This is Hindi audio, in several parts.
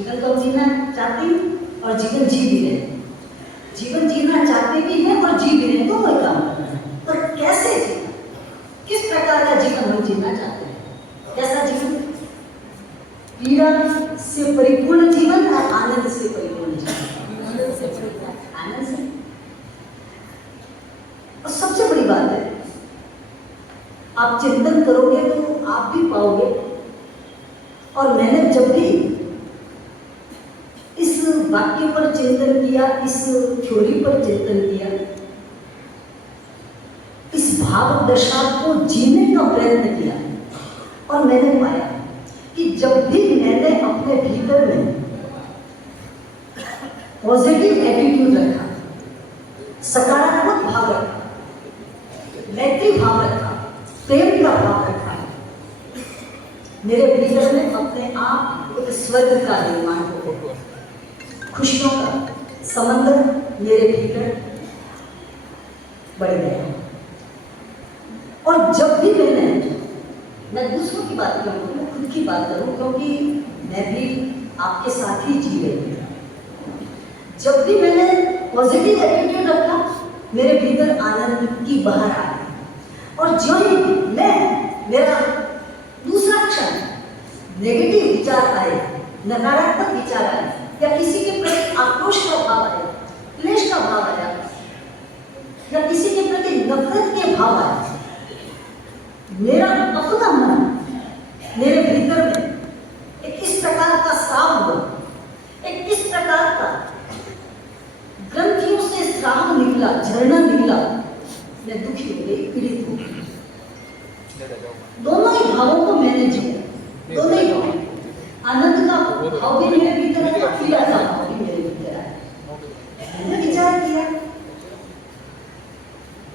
जीवन तो जीना चाहते हैं और जीवन जी भी रहे हैं। जीवन जीना चाहते भी हैं और जी भी रहे हैं, दोनों ही काम करना है। पर कैसे जीना, किस प्रकार का जीवन हम जीना चाहते हैं? कैसा जीवन? पीड़ा से परिपूर्ण जीवन या आनंद से परिपूर्ण जीवन? आनंद से। और सबसे बड़ी बात है, आप चिंतन करोगे तो आप भी पाओगे। और मैंने जब भी इस वाक्य पर चिंतन किया, इस थ्योरी पर चिंतन किया, इस भाव दशा को जीने का प्रयत्न किया, और मैंने पाया कि जब भी मैंने अपने भीतर में पॉजिटिव एटीट्यूड रखा, सकारात्मक भाव रखा, मैत्री भाव रखा, प्रेम का भाव रखा, मेरे भीतर में अपने आप एक स्वर्ग का निर्माण हो गया। खुशियों का समंदर मेरे भीतर बढ़ गया। और जब भी मैं दूसरों की बात करूँ, मैं खुद की बात करूँ, क्योंकि मैं भी आपके साथ ही जी रही हूँ। जब भी मैंने पॉजिटिव एटीट्यूड रखा, मेरे भीतर आनंद की बहार आ गई। और जो ही मेरा दूसरा क्षण नेगेटिव विचार आए, नकारात्मक विचार आए, या किसी के प्रति आक्रोश का भाव आया, क्लेश का भाव आया, या किसी के प्रति नफरत के भाव आया, मेरा अपना मन मेरे भीतर में एक इस प्रकार का स्राव हुआ, एक इस प्रकार का ग्रंथियों से स्राव निकला, झरना निकला। मैं दुखी हो गई, पीड़ित हो गई। दोनों ही भावों को मैंने जिया, दोनों ही भाव, आनंद का भाव भी मेरे भीतर आया, पीड़ा का भाव भी मेरे भीतर आया। मैंने विचार किया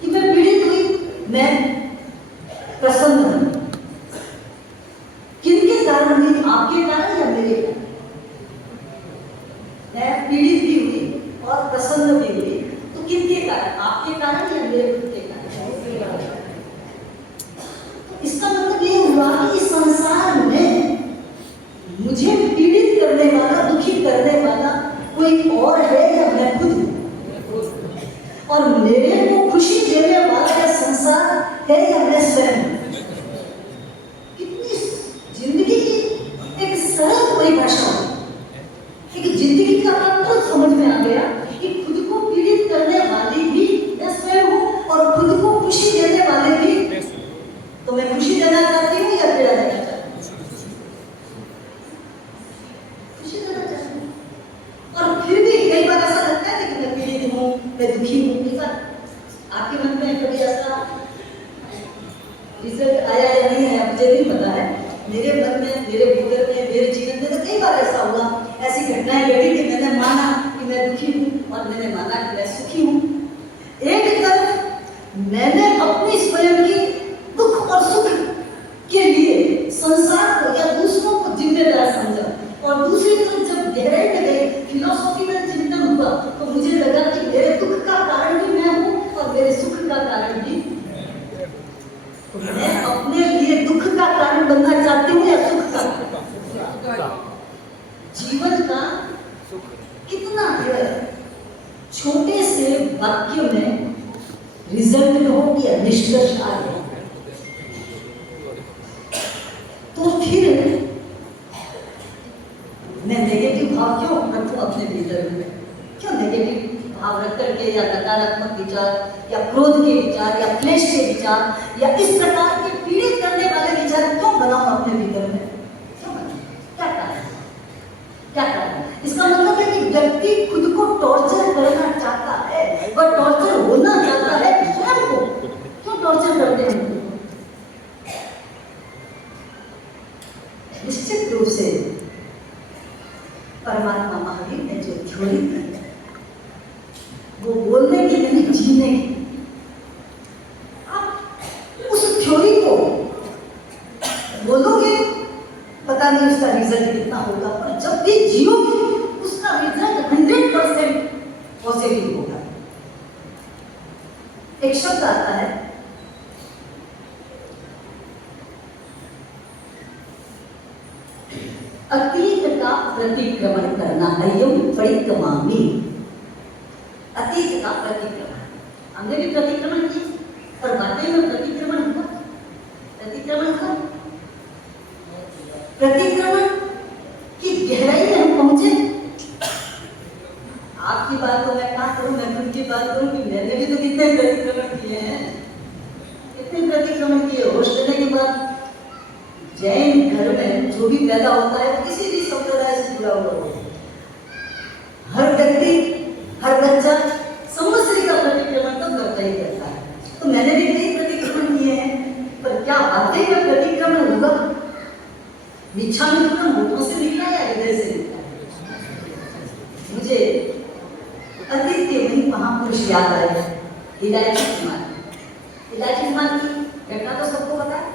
कि मैं पीड़ित हुई, मैं प्रसन्न हूं। किनके कारण हुई? आपके कारण या मेरे कारण? मैं पीड़ित भी हुई और प्रसन्न भी हुई, तो किनके कारण? आपके कारण या मेरे खुद के कारण? इसका मतलब ये हुआ कि इस संसार में मुझे पीड़ित करने वाला, दुखी करने वाला कोई और है या मैं खुद हूं? और मेरे को खुशी देने वाला या संसार है या मैं स्वयं हूं? कितनी जिंदगी की एक सरल परिभाषा है कि जिंदगी का तत्व समझ में आ गया कि खुद को पीड़ित करने वाली भी मैं स्वयं हूं और खुद को खुशी देने वाले भी। तो मैं खुशी देना चाहती हूँ या पीड़ा देना चाहती हूँ? खुशी देना चाहती हूँ। और फिर भी कई बार ऐसा लगता है कि मैं पीड़ित हूँ, मैं दुखी हूँ। आपके मन में कभी ऐसा रिजल्ट आया या नहीं आया मुझे नहीं पता है। मेरे मन में, मेरे भीतर में, मेरे जीवन में तो कई बार ऐसा हुआ, ऐसी घटनाएं घटी कि मैंने माना कि मैं दुखी हूँ और मैंने माना कि मैं सुखी हूँ। एक तरफ मैंने अपनी स्वयं की दुख और सुख के लिए संसार को या दूसरों को जिम्मेदार समझा, और दूसरी तरफ जब गहराई में गए, फिलोसॉफी में चिंतन हुआ, तो मुझे लगा कि मेरे दुख का कारण भी मैं हूँ और मेरे सुख का कारण भी। तो मैं अपने लिए दुख का कारण बनना चाहती हूँ या सुख का? जीवन का कितना छोटे से वाक्य में रिजल्ट हो या निष्कर्ष आ गया, तो फिर मैं नेगेटिव भाव क्यों रखूं अपने भीतर में? क्यों नेगेटिव भाव रख करके, या नकारात्मक विचार, या क्रोध के विचार, या क्लेश के विचार, या इस प्रकार के पीड़ित करने वाले विचार क्यों बनाऊं अपने भीतर में? क्यों बनाऊं? क्या कारण? क्या कारण? इसका मतलब है कि व्यक्ति खुद को टॉर्चर करना चाहता है, वह टॉर्चर होना चाहता है स्वयं को। क्यों टॉर्चर करते हैं? निश्चित रूप से परमात्मा महावीर ने जो थ्योरी दी, वो बोलने की नहीं, जीने की। आप उस थ्योरी को बोलोगे, पता नहीं उसका रिजल्ट कितना होगा, पर जब भी जियोगे उसका रिजल्ट 100% पॉजिटिव होगा। एक शब्द आता है, अतीत का प्रतिक्रमण करना, अयम परिक्रमामि। अतीत का प्रतिक्रमण, हमने भी प्रतिक्रमण किया, पर वाकई में प्रतिक्रमण हुआ? प्रतिक्रमण हुआ? प्रतिक्रमण की गहराई में हम पहुंचे। आपकी बात तो मैं क्या करूं, मैं खुद की बात करूं कि मैंने भी तो कितने प्रतिक्रमण किए हैं, कितने प्रतिक्रमण किए। होश लेने के बाद जैन घर में जो भी पैदा होता है किसी भी संप्रदाय से जुड़ा हुआ हो, हर व्यक्ति, हर बच्चा समश्री का प्रतिक्रमण तो करता ही करता है। तो मैंने भी कई प्रतिक्रमण किए हैं, पर क्या वाकई में प्रतिक्रमण हुआ? मिच्छा में तो होठों से निकला या हृदय से निकला? मुझे अतीत के वही महापुरुष याद आए, इलायची कुमार। इलायची कुमार की घटना तो सबको पता है।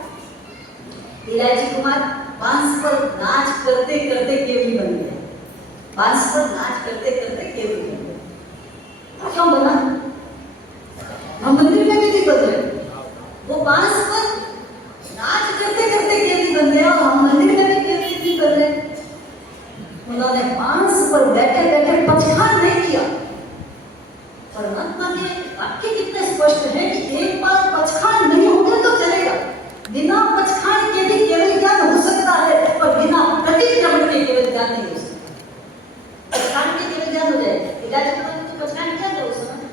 इलायची कुमार बांस पर नाच करते करते केवली बन गए। बांस पर नाच करते करते केवली बन गए। क्यों बना? हम मंदिर में भी नहीं बन रहे, वो बांस पर नाच करते करते केवली बन गया और हम मंदिर में भी केवली नहीं बन रहे। उन्होंने बांस पर बैठे बैठे पचखान नहीं किया। परमात्मा के वाक्य कितने स्पष्ट है कि एक बार पचखान नहीं होंगे तो चलेगा। बिना पचखान के भी केवल ज्ञान हो सकता है, पर बिना प्रतिक्रमण के केवल ज्ञान नहीं हो सकता। पचखान के केवल ज्ञान हो जाए। इलायची कुमार ने तो पचखान किया था उस समय,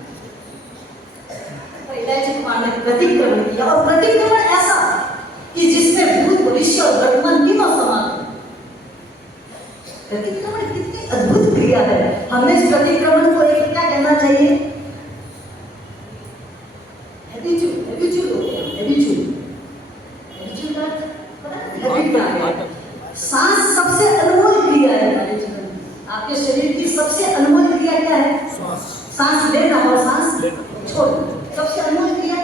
पर इलायची कुमार ने प्रतिक्रमण किया, और प्रतिक्रमण ऐसा कि जिसमें भूत भविष्य और वर्तमान तीनों समान है। प्रतिक्रमण कितनी अद्भुत क्रिया है। हमें इस प्रतिक्रमण को एक क्या कहना चाहिए? सांस सबसे अनमोल क्रिया है हमारे जीवन में। आपके शरीर की सबसे अनमोल क्रिया क्या है? सांस लेना और सांस छोड़ना, सबसे अनमोल क्रिया।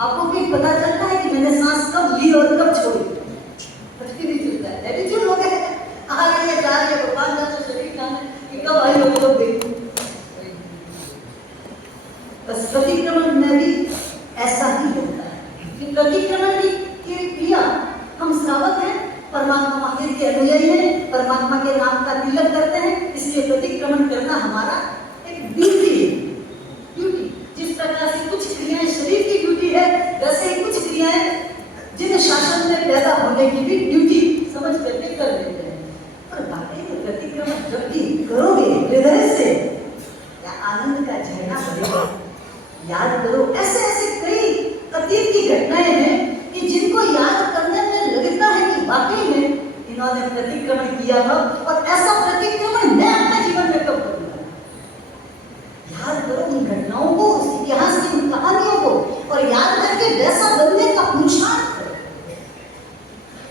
आपको भी पता चलता है कि मैंने सांस कब ली और कब छोड़ी? कुछ भी नहीं चलता है। एटीट्यूड हो गया, आ रही है जा रही है, भगवान का तो शरीर का कि कब आई हो कब देखो। बस प्रतिक्रमण में भी ऐसा ही होता है कि प्रतिक्रमण की क्रिया, हम श्रावक हैं, परमात्मा महावीर के अनुयायी हैं, परमात्मा के नाम का तिलक करते हैं, इसलिए प्रतिक्रमण करना हमारा एक ड्यूटी है। ड्यूटी जिस प्रकार से कुछ क्रियाएं शरीर की ड्यूटी है, वैसे ही कुछ क्रियाएं जिन शासन में पैदा होने की भी ड्यूटी समझ करके कर देते हैं। पर वाकई में प्रतिक्रमण जब भी करोगे हृदय से, या आनंद का झरना बहेगा। याद करो, ऐसे ऐसे कई अतीत की घटनाएं हैं कि जिनको याद करने में लगता है कि वाकई में इन्होंने प्रतिक्रमण किया था, और ऐसा प्रतिक्रमण मैं अपने जीवन में कब करूंगा। याद करो उन घटनाओं को, उस इतिहास की उन कहानियों को, और याद करके वैसा बनने का पुरुषार्थ करो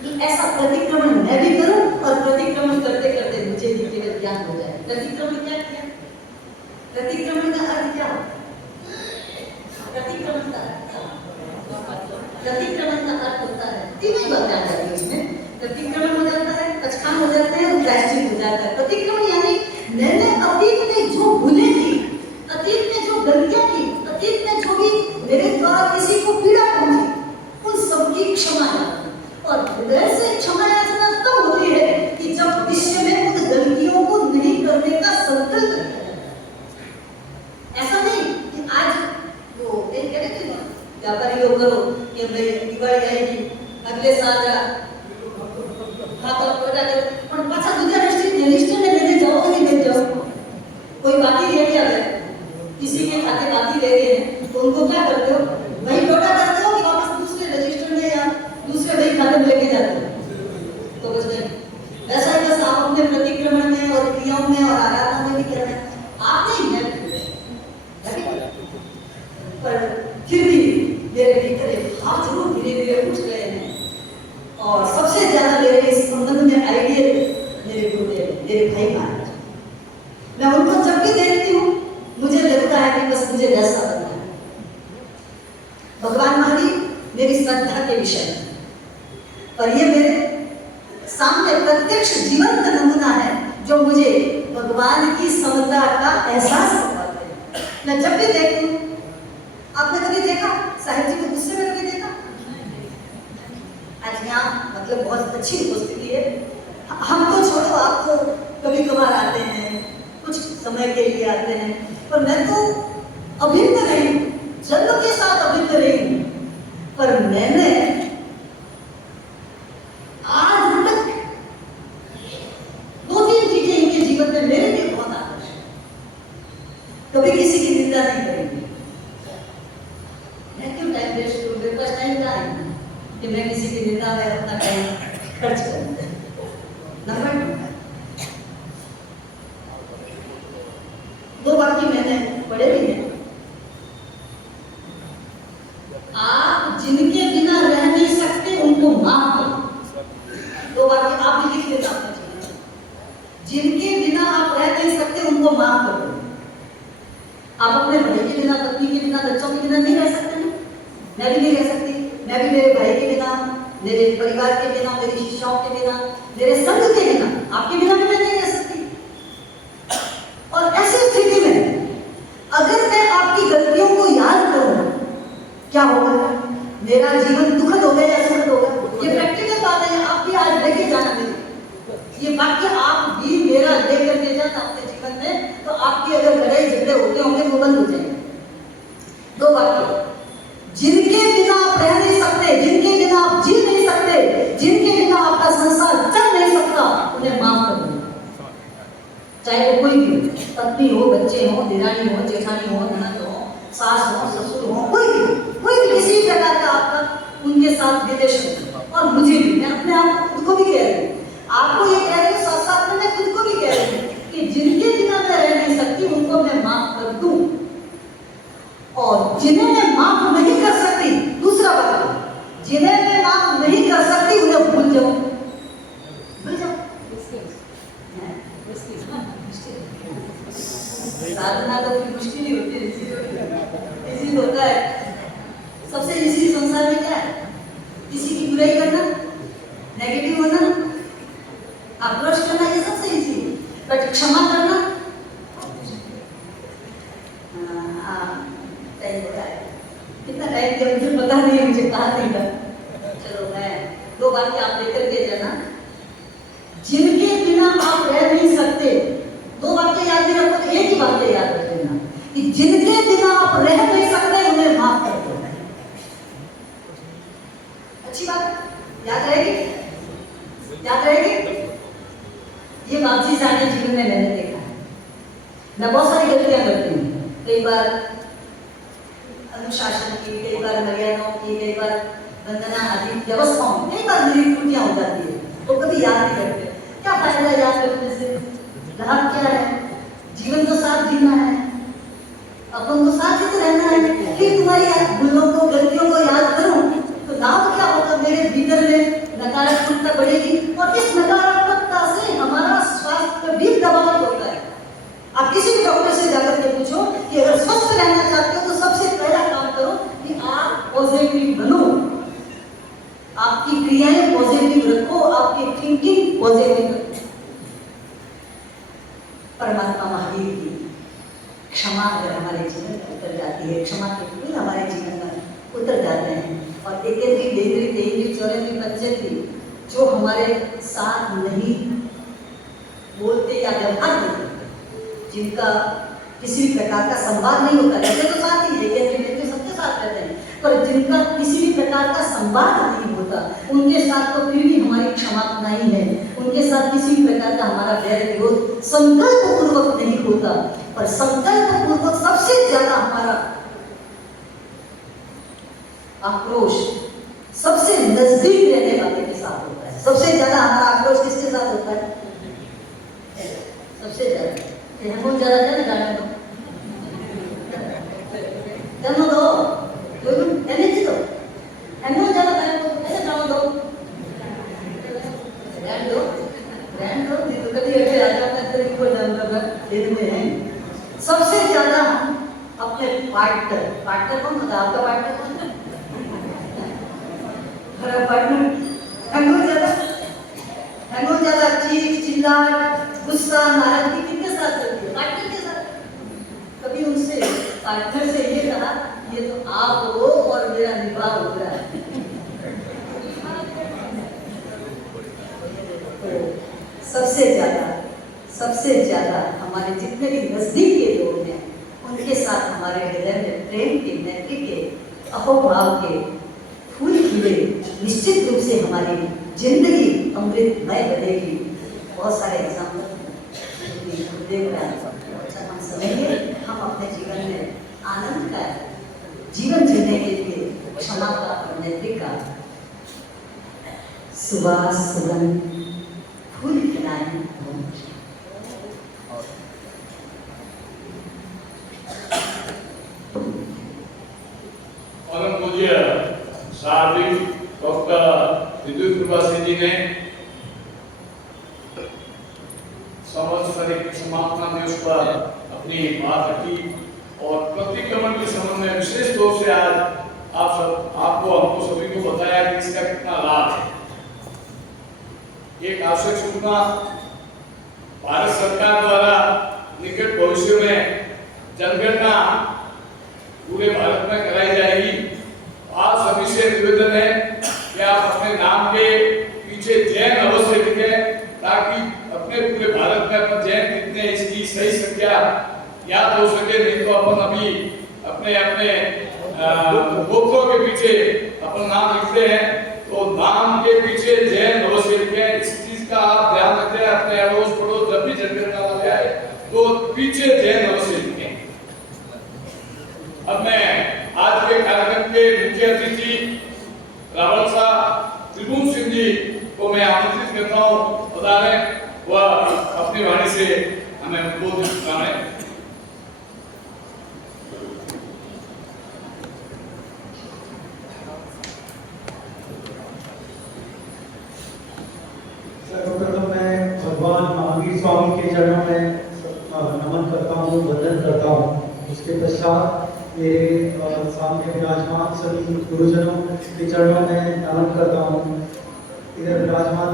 कि ऐसा प्रतिक्रमण मैं भी करूं, और प्रतिक्रमण करते करते मुझे भी केवल ज्ञान हो जाए। प्रतिक्रमण क्या किया? प्रतिक्रमण का अर्थ क्या होता है? प्रतिक्रमण का अर्थ क्या होता है? प्रतिक्रमण का अर्थ होता है, तीन ही बातें आ जाती है इसमें। प्रतिक्रमण हो जाता है, पचखान हो जाता है, और प्रायश्चित हो जाता है। प्रतिक्रमण यानी मैंने अतीत में जो भूलें की, अतीत में जो गलतियां की, अतीत में जो भी मेरे द्वारा किसी को पीड़ा पहुंची, उन सबकी क्षमा याचना। और हृदय से क्षमा याचना तब होती है कि जब भविष्य में उन गलतियों को नहीं करने का संकल्प किया जाए। ऐसा नहीं कि आज वो एक कह रहे थे व्यापारी लोग करो कि भाई दिवाली आएगी अगले साल खाता पूरा कर, और पाछा दूसरा रजिस्टर में लेने जाओ कि नहीं जाओ। कोई बाकी लेके आ गए, किसी के खाते बाकी ले गए हैं, तो उनको क्या करते हो? वही लौटा करते हो कि वापस दूसरे रजिस्टर में या दूसरे वही खाते में लेके जाते हो? तो बस नहीं। ऐसा ही बस आप अपने प्रतिक्रमण में और क्रियाओं में और आराधना में भी कर रहे हैं। आप नहीं है, पर फिर भी मेरे भीतर एक भाव जरूर धीरे धीरे उठ रहे हैं। और सबसे ज्यादा मेरे इस संबंध में आइडियल मेरे गुरुदेव, मेरे भाई महाराज। मैं उनको जब भी देखती हूँ मुझे लगता है कि बस मुझे वैसा बनना है। भगवान महावीर मेरी श्रद्धा के विषय में, और ये मेरे सामने प्रत्यक्ष जीवंत नमूना है जो मुझे भगवान की समता का एहसास करवाते हैं। मैं जब भी देखती हूँ, आपने कभी देखा साहिब जी को गुस्से में कभी देखा? आज यहाँ मतलब बहुत अच्छी उपस्थिति है। हम तो छोड़ समय के लिए आते हैं, पर मैं तो अभिन्न रही हूँ, जन्म के साथ अभिन्न रही हूँ। पर मैंने आज तक दो तीन चीजें इनके जीवन में मेरे लिए बहुत आदर्श है। कभी किसी की निंदा नहीं करेंगे। मैं क्यों टाइम वेस्ट करूं? मेरे पास टाइम कहाँ है कि मैं किसी की निंदा में अपना टाइम खर्च करूं। नंबर 2 वाक्य मैंने पढ़े भी हैं। आप जिनके बिना रह नहीं सकते उनको माफ करो। 2 वाक्य आप भी लिख लेना अपने जीवन में। जिनके बिना आप रह नहीं सकते उनको माफ करो। आप अपने भाई के बिना, पत्नी के बिना, बच्चों के बिना नहीं रह सकते ना? मैं भी नहीं रह सकती। मैं भी मेरे भाई के बिना, मेरे परिवार के बिना, मेरी शिष्याओं के बिना, मेरे संघ के बिना, आपके बिना भी मैं नहीं रह सकती। और ऐसी स्थिति में अगर मैं आपकी गलतियों को याद करूं, क्या होगा? मेरा जीवन दुखद होगा या सुखद होगा? ये प्रैक्टिकल बात है। आप भी आज लेके जाना मेरी ये वाक्य, आप भी मेरा लेकर के जाना अपने जीवन में, तो आपकी अगर लड़ाई झगड़े होते होंगे वो बंद हो जाएंगे। 2 वाक्य। जिनके बिना आप रह नहीं सकते, जिनके बिना आप जी नहीं सकते, जिनके बिना आपका संसार चल नहीं सकता, उन्हें माफ कर दो। चाहे वो कोई भी, पत्नी हो, बच्चे हो, दिरानी हो, जेठानी हो, ननद हो, सास हो, ससुर हो, कोई भी किसी प्रकार का आपका उनके साथ रिलेशन। और मुझे भी, मैं अपने आप खुद को भी कह रही हूँ, आपको ये कह रही हूँ, साथ साथ में मैं खुद को भी कह रही हूँ कि जिनके बिना मैं रह नहीं सकती उनको मैं माफ कर दूं, और जिन्हें मैं माफ नहीं कर सकती, दूसरा बात, जिन्हें मैं माफ नहीं कर सकती उन्हें भूल जाओ। भूल जाओ। साधना तो कोई मुश्किल ही होती है, इजी होता है। सबसे इजी संसार में क्या है? किसी की बुराई करना, नेगेटिव होना, आक्रोश करना, ये सबसे इजी है। बट क्षमा करना, कितना टाइम दिया मुझे पता नहीं है, मुझे कहा नहीं था। चलो मैं 2 वाक्य आप लेकर के जाना। जिनके बिना आप रह नहीं सकते, 2 वाक्य याद नहीं रखो तो एक ही वाक्य याद रख लेना कि जिनके बिना आप रह नहीं सकते उन्हें माफ कर दो। अच्छी बात, याद रहेगी, याद रहेगी। ये बातचीत सारे जीवन में मैंने देखा है। मैं बहुत सारी गलतियां करती हूँ, कई बार अनुशासन की, कई बार मर्यादाओं की, कई बार वंदना आदि व्यवस्थाओं, कई बार मेरी त्रुटियां हो जाती है, तो कभी याद नहीं करते। क्या फायदा याद करने से? लाभ क्या है? जीवन तो साथ जीना है, अपन को साथ ही तो रहना है। फिर तुम्हारी भूलों को, गलतियों को याद करूं तो लाभ क्या होगा? मेरे भीतर में नकारात्मकता बढ़ेगी, और इस नकारात्मकता से हमारा स्वास्थ्य भी प्रभावित होता है। आप किसी भी डॉक्टर से जाकर के पूछो कि अगर स्वस्थ रहना चाहते हो तो सबसे पहला काम करो कि आप पॉजिटिव बनो, आपकी क्रियाएं पॉजिटिव रखो, आपकी थिंकिंग पॉजिटिव रखो। परमात्मा महावीर की क्षमा अगर हमारे जीवन में उतर जाती है, क्षमा के फूल हमारे जीवन में उतर जाते हैं, और एकेंद्री, देंद्री, तेंद्री, चौरेंद्री, पंचेंद्री जो हमारे साथ नहीं बोलते या व्यवहार नहीं करते, जिनका किसी भी प्रकार का संवाद नहीं होता, रहते तो साथ ही, एकेंद्री सबके साथ रहते हैं, पर जिनका किसी भी प्रकार का संवाद नहीं होता, उनके साथ तो फिर भी हमारी क्षमा नहीं है, उनके साथ किसी भी प्रकार का हमारा वैर विरोध संकल्प पूर्वक नहीं होता। पर संकल्प पूर्वक सबसे ज्यादा हमारा आक्रोश सबसे नजदीक रहने वाले के साथ होता है। सबसे ज्यादा हमारा आक्रोश किसके साथ होता है? सबसे ज्यादा हमको ज्यादा क्या जाने दो, जानो दो, एनर्जी दो, हमको ज्यादा टाइम को ऐसे जानो दो, ब्रांड दो, तो कभी ऐसे आता है तरीके को जानना लेते हैं। सबसे ज्यादा हम अपने पार्टनर कौन होता है? आपका पार्टनर कौन है? हमारा पार्टनर हमको ज्यादा चीख चिल्लाहट गुस्सा नाराजगी किसके साथ चलती है? पार्टनर के साथ। कभी उनसे पार्टनर से ये कहा ये तो आप हो और मेरा निवाह हो रहा है। तो सबसे सबसे ज्यादा हमारे जितने भी नजदीक के लोग हैं उनके साथ हमारे हृदय में प्रेम के, मैत्री के, अहोभाव के फूल खिले, निश्चित रूप से हमारी जिंदगी अमृतमय बनेगी। बहुत सारे एग्जाम्पल देख रहे हैं, हम समझेंगे हम अपने जीवन में आनंद का जीवन जीने के लिए क्षमा का और मैत्री का सुवास सुगंध फूल खिलाएं। परम पूज्य सार्वजनिक डॉक्टर विद्युत प्रभासी जी ने संवत्सरिक समापना दिवस पर अपनी बात रखी और प्रतिक्रमण के संबंध में विशेष तौर से आज आपको हमको सभी को बताया कि इसका कितना लाभ है। एक आवश्यक सूचना भारत सरकार द्वारा निकट भविष्य में जनगणना पूरे भारत में कराई जाएगी। आप सभी से निवेदन है कि आप अपने नाम के पीछे जैन अवश्य लिखें ताकि अपने पूरे भारत में अपन जैन कितने इसकी सही संख्या याद हो सके। नहीं तो अपन अभी अपने अपने गोत्रों के पीछे अपन नाम लिखते हैं, तो नाम के पीछे जैन अवश्य लिखें। इस चीज का आप ध्यान रखें। अपने अड़ोस पड़ोस जब भी जनगणना वाले आए तो पीछे जैन अवश्य लिखें। अब मैं आज के कार्यक्रम के मुख्य अतिथि रावल साहब त्रिभुवन सिंह जी को मैं आमंत्रित करता हूँ पधारे, वह अपनी वाणी से हमें उद्बोधित कराएं। सर्वप्रथम मैं भगवान महावीर स्वामी के चरणों में नमन करता हूँ, वंदन करता हूँ। उसके पश्चात मेरे सामने विराजमान सभी गुरुजनों के चरणों में नमन करता हूँ। इधर विराजमान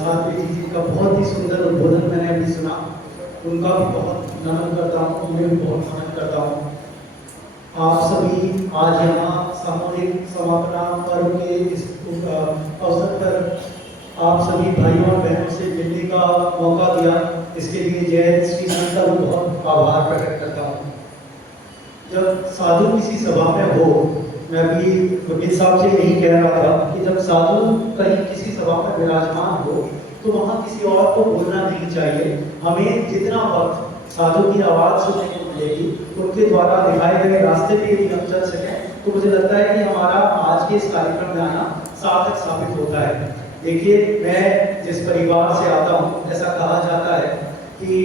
साध्वी जी का बहुत ही सुंदर उद्बोधन मैंने अभी सुना, उनका भी बहुत नमन करता हूँ, उन्हें भी बहुत नमन करता हूँ। आप सभी आज यहाँ सामूहिक समापना पर्व के इस अवसर पर आप सभी भाइयों और बहनों से मिलने का मौका दिया, इसके लिए जय श्री संत का बहुत आभार प्रकट करता हूँ। जब साधु किसी सभा में हो, मैं भी वकील साहब से यही कह रहा था कि जब साधु कहीं किसी सभा में विराजमान हो तो वहाँ किसी और को बोलना नहीं चाहिए। हमें जितना वक्त साधु की आवाज़ सुनने को मिलेगी, उनके द्वारा दिखाए गए रास्ते पे यदि हम चल सकें तो मुझे लगता है कि हमारा आज के इस कार्यक्रम में आना सार्थक साबित होता है। देखिए, मैं जिस परिवार से आता हूँ, ऐसा कहा जाता है कि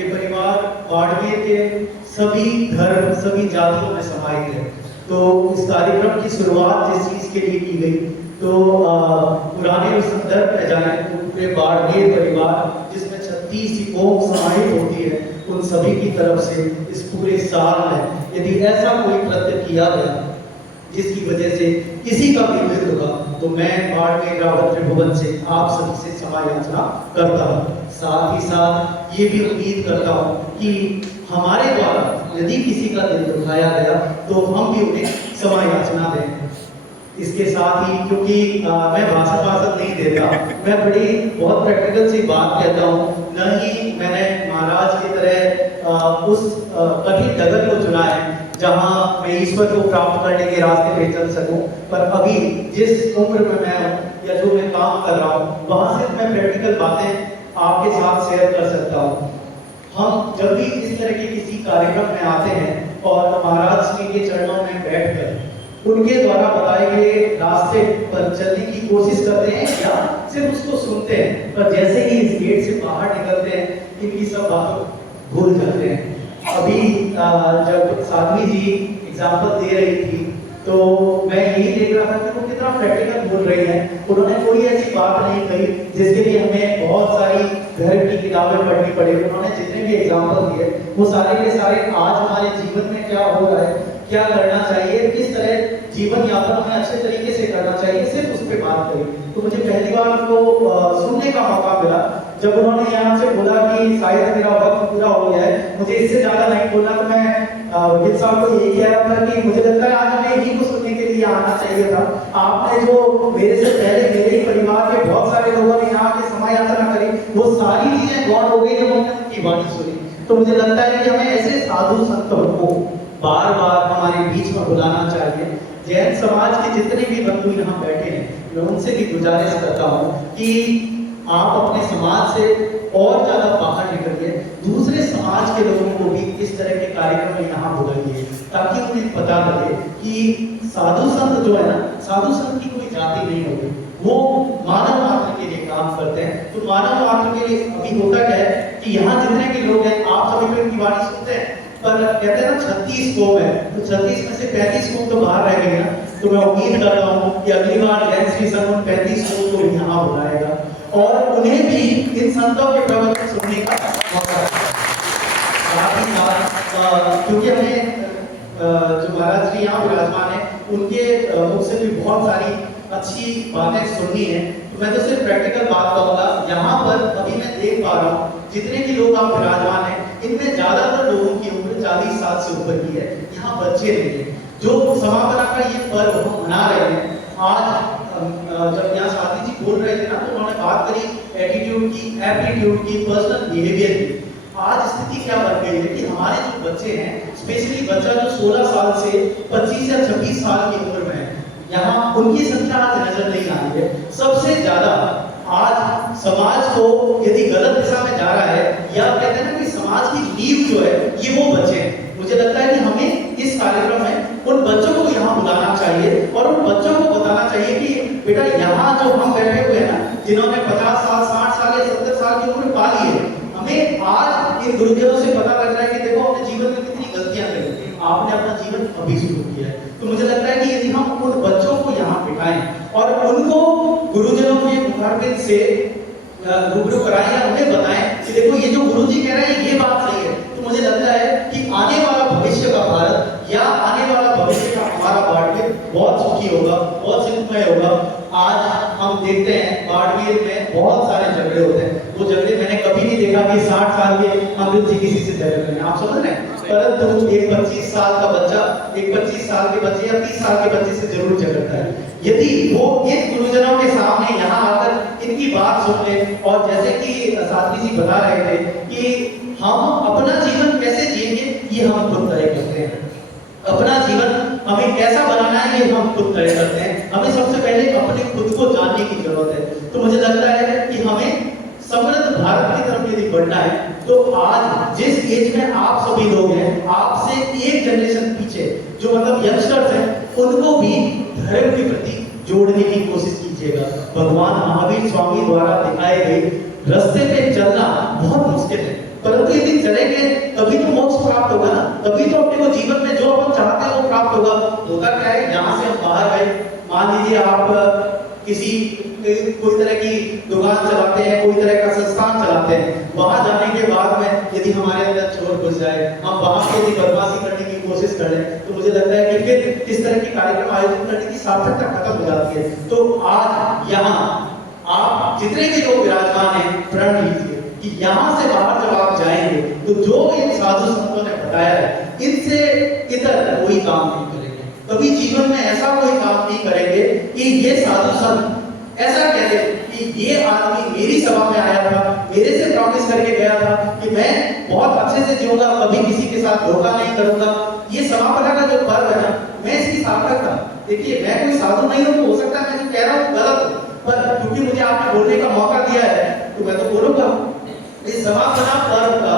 ये परिवार बाड़मेर के सभी धर्म, सभी जातियों में समाहित है। तो इस कार्यक्रम की शुरुआत जिस चीज़ के लिए की गई, तो पुराने संदर्भ में जाए तो पूरे बाड़मेर परिवार जिसमें 36 कौम समाहित होती है, उन सभी की तरफ से इस पूरे साल में यदि ऐसा कोई कृत्य किया गया जिसकी वजह से किसी का भी दिल दुखा, तो मैं बाड़मेर रावत त्रिभुवन से आप सभी से क्षमा याचना करता हूँ। साथ ही साथ ये भी उम्मीद करता हूँ कि हमारे द्वारा यदि किसी का दिल दुखाया गया तो हम भी उन्हें क्षमा याचना दें। इसके साथ ही, क्योंकि मैं भाषण नहीं देता, मैं बड़ी बहुत प्रैक्टिकल सी बात कहता हूँ। न ही मैंने महाराज की तरह उस कठिन डगर को चुना है जहाँ मैं ईश्वर को प्राप्त करने के रास्ते पे चल सकूं, पर अभी जिस उम्र में मैं हूँ या जो मैं काम कर रहा हूँ, वहाँ से मैं प्रैक्टिकल बातें आपके साथ शेयर कर सकता हूँ। हम जब भी इस तरह के किसी कार्यक्रम में आते हैं और महाराज श्री के चरणों में बैठकर उनके द्वारा बताए गए रास्ते पर चलने की कोशिश करते हैं या सिर्फ उसको सुनते हैं, पर जैसे ही इस गेट से बाहर निकलते हैं, इनकी सब बातों भूल जाते हैं। अभी जब साध्वी जी एग्जाम्पल दे रही थी तो मैं यही देख रहा था कि वो कितना प्रैक्टिकल बोल रही है। उन्होंने कोई ऐसी बात नहीं कही जिसके लिए हमें बहुत सारी धर्म की किताबें पढ़नी पड़े। उन्होंने जितने भी एग्जाम्पल दिए वो सारे के सारे आज हमारे जीवन में क्या हो रहा है क्या करना चाहिए, किस तरह जीवन यापन हमें अच्छे तरीके से करना चाहिए, सिर्फ उस पर बात करी। तो मुझे पहली बार उनको सुनने का मौका मिला जब उन्होंने यहाँ से बोला कि शायद मेरा वक्त पूरा हो गया है, मुझे इससे ज़्यादा नहीं बोलना। तो मैं वकील साहब को यही कह रहा था कि मुझे लगता है आज हमें इन्हीं को सुनने के लिए आना चाहिए था। आपने जो मेरे से पहले मेरे ही परिवार के बहुत सारे लोगों ने यहाँ के समय यात्रा करी, वो सारी चीज़ें गौर हो गई जब हमने उनकी वाणी सुनी। तो मुझे लगता है कि हमें ऐसे साधु संतों को बार बार हमारे बीच में बुलाना चाहिए। जैन समाज के जितने भी बंधु यहाँ बैठे हैं, मैं उनसे भी गुजारिश करता हूँ कि आप अपने समाज से और ज्यादा बाहर निकलिए, दूसरे समाज के लोगों को भी इस तरह के कार्यक्रम में यहाँ बुलाइए, ताकि उन्हें पता लगे कि साधु संत जो है ना, साधु संत की कोई जाति नहीं होती, वो मानव मात्र के लिए काम करते हैं। तो मानव मात्र के लिए अभी होता क्या है कि यहाँ जितने भी लोग हैं, आप सभी को इनकी वाणी सुनते हैं, पर कहते हैं ना 36 कोम है, तो 36 में से 35 कोम तो बाहर रह गए ना। तो मैं उम्मीद कर रहा हूँ कि अगली बार जैन श्री संघ 35 कोम को यहाँ बुलाएगा और उन्हें भी इन संतों के प्रवचन सुनने का मौका साथ ही साथ, क्योंकि हमें जो महाराज जी यहाँ विराजमान है, उनके मुख से भी बहुत सारी अच्छी बातें सुननी है। तो मैं तो सिर्फ प्रैक्टिकल बात कहूँगा। यहाँ पर अभी मैं देख पा रहा हूँ जितने भी लोग आप विराजमान हैं, इनमें ज्यादातर लोगों की उम्र 40 साल से ऊपर की है। यहाँ बच्चे नहीं है। जो समापना का ये पर्व हम मना रहे हैं, आज जब यहाँ साथी जी बोल रहे थे ना, तो उन्होंने बात करी एटीट्यूड की, एप्टीट्यूड की, पर्सनल बिहेवियर की। आज स्थिति क्या बन गई है कि हमारे जो बच्चे हैं, स्पेशली बच्चा जो 16 साल से 25 या 26 साल की उम्र में है, यहाँ उनकी संख्या आज नजर नहीं आ रही है। सबसे ज्यादा आज समाज को यदि गलत दिशा में जा रहा है, या कहते हैं ना कि समाज की नींव जो है ये वो बच्चे हैं। मुझे लगता है कि हमें इस कार्यक्रम में उन बच्चों को यहाँ बुलाना चाहिए और उन बच्चों को बताना चाहिए कि बेटा यहाँ जो हम बैठे हुए हैं ना, जिन्होंने 50 साल 60 साल या 70 साल की उम्र पाली है, हमें आज इन गुरुदेवों से पता लग रहा है कि देखो अपने जीवन में कितनी गलतियां करी, आपने अपना जीवन अभी शुरू किया है। तो मुझे लगता है कि यदि हम उन बच्चों को यहाँ बिठाएं और उनको गुरुजनों के मुखारबिंद से रूबरू कराएं या उन्हें बताएं कि देखो ये जो गुरुजी कह रहे हैं ये बात सही है, तो मुझे लगता है कि आने वाला भविष्य का भारत या आने वाला भविष्य का हमारा बाड़मेर बहुत सुखी होगा, बहुत सुखमय होगा। आज हम देखते हैं बाड़मेर में बहुत सारे झगड़े होते हैं। वो झगड़े मैंने कभी नहीं देखा कि 60 साल के अमृत जी किसी से झगड़ रहे हैं, आप समझ रहे हैं, परंतु एक 25 साल का बच्चा एक 25 साल के बच्चे या 30 साल के बच्चे से जरूर झगड़ता है। यदि वो इन गुरुजनों के सामने यहाँ आकर इनकी बात सुन ले, और जैसे कि साथी जी बता रहे थे कि हम अपना जीवन कैसे जिएंगे ये हम खुद तय करते हैं, अपना जीवन हमें कैसा बनाना है ये हम खुद तय करते हैं। हमें सबसे पहले अपने खुद को जानने की जरूरत है। तो मुझे लगता है कि हमें समृद्ध भारत की तरफ यदि बढ़ना है, तो आज जिस एज में आप सभी लोग हैं, आपसे एक जनरेशन पीछे जो मतलब यंगस्टर्स हैं, उनको भी धर्म के प्रति जोड़ने की कोशिश कीजिएगा। भगवान महावीर स्वामी द्वारा दिखाए गए रास्ते पे चलना बहुत मुश्किल है, परंतु यदि चलेंगे तभी तो मोक्ष प्राप्त होगा ना, तभी तो अपने को जीवन में जो अपन चाहते हैं वो प्राप्त होगा। होता क्या है, यहाँ से हम बाहर गए, मान लीजिए आप किसी कोई तरह की दुकान चलाते हैं, कोई तरह का संस्थान चलाते हैं, वहां जाने के बाद में यदि हमारे अंदर चोर घुस जाए, हम वहां से यदि बदमाशी करने की कोशिश करें, तो मुझे लगता है कि फिर इस तरह के कार्यक्रम आयोजित करने की सार्थकता खत्म हो जाती है। तो आज यहाँ आप जितने भी लोग विराजमान हैं, प्रण लीजिए कि यहाँ से बाहर जब आप जाएंगे तो जो इन साधु संतों ने बताया है, इनसे इतर कोई काम नहीं करेंगे, कभी जीवन में ऐसा कोई काम नहीं करेंगे कि ये साधु संत ऐसा कहते कि ये आदमी मेरी सभा में आया था, मेरे से प्रॉमिस करके गया था कि मैं बहुत अच्छे से जीऊंगा, कभी किसी के साथ धोखा नहीं करूंगा। ये समापना का जो पर्व है ना, मैं इसकी सार्थकता, देखिए मैं कोई साधु नहीं हूं, तो हो सकता है मैं जो कह रहा हूं गलत हो, पर क्योंकि मुझे आपने बोलने का मौका दिया है तो मैं तो बोलूंगा। इस समापना पर्व का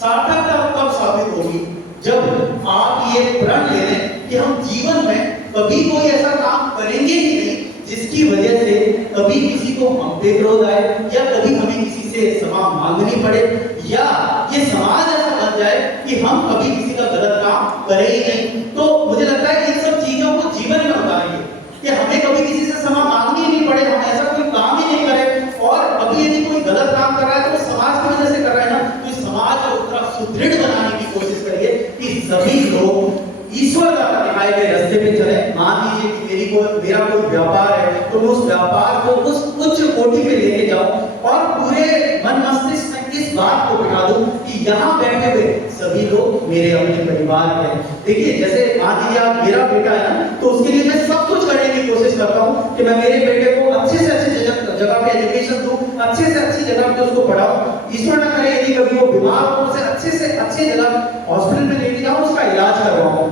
सार्थकता कब साबित होगी, जब आप ये प्रण ले लें कि हम जीवन में कभी कोई ऐसा काम करेंगे ही नहीं जिसकी वजह से कभी किसी को हम पे विरोध आए, या कभी हमें किसी से क्षमा मांगनी पड़े, या ये समाज ऐसा बन जाए कि हम कभी किसी का गलत काम करें ही नहीं। तो मुझे लगता है कि इन सब चीजों को जीवन में उतारेंगे कि हमें कभी किसी से क्षमा मांगनी ही नहीं पड़े, हम ऐसा कोई काम ही नहीं करें। और अभी यदि कोई गलत काम कर रहा है तो वो समाज की वजह से कर रहा है ना, तो इस समाज को उतना सुदृढ़ बनाने की कोशिश करिए कि सभी लोग ईश्वर द्वारा दिखाए गए रास्ते पे चले। मान लीजिए कि मेरा कोई व्यापार है, तो मैं उस व्यापार को उस उच्च कोटि पे लेके जाऊं और पूरे मन मस्तिष्क में इस बात को बिठा दूं कि यहाँ बैठे हुए सभी लोग मेरे अपने परिवार के हैं। देखिए, जैसे मान लीजिए आप मेरा बेटा है ना, तो उसके लिए मैं सब कुछ करने की कोशिश करता हूँ कि मैं मेरे बेटे को अच्छे से अच्छी जगह पे एजुकेशन दूं, अच्छे से अच्छी जगह पे उसको पढ़ाऊं। ईश्वर ना करे यदि कभी वो बीमार हो, उसे अच्छे से अच्छी जगह हॉस्पिटल में लेके जाऊं, उसका इलाज करवाऊं।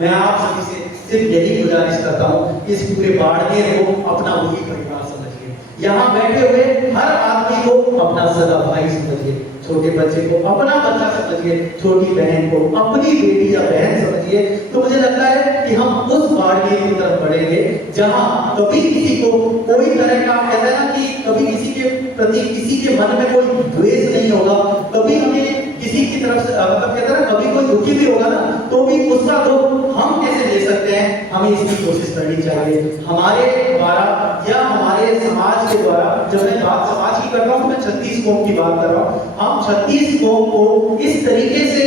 मैं आप सभी से सिर्फ यही गुजारिश करता हूँ, इस पूरे बाड़मेर को अपना वही परिवार समझिए। यहाँ बैठे हुए हर आदमी को अपना सगा भाई समझिए, छोटे बच्चे को अपना बच्चा समझिए, छोटी बहन को अपनी बेटी या बहन समझिए। तो मुझे लगता है कि हम उस बाड़मेर की तरफ बढ़ेंगे जहाँ कभी किसी को कोई तरह का, कहते हैं ना कि कभी किसी के प्रति किसी के मन में कोई द्वेष नहीं होगा, कभी हमें किसी की तरफ से मतलब कहते हैं ना, कभी कोई दुखी भी होगा ना, तो भी उसका दुख हम कैसे ले सकते हैं, हमें इसकी कोशिश करनी चाहिए। हमारे द्वारा या हमारे समाज के द्वारा, जब मैं बात समाज की कर रहा हूँ तो मैं 36 कौम की बात कर रहा हूँ, हम 36 कौम को इस तरीके से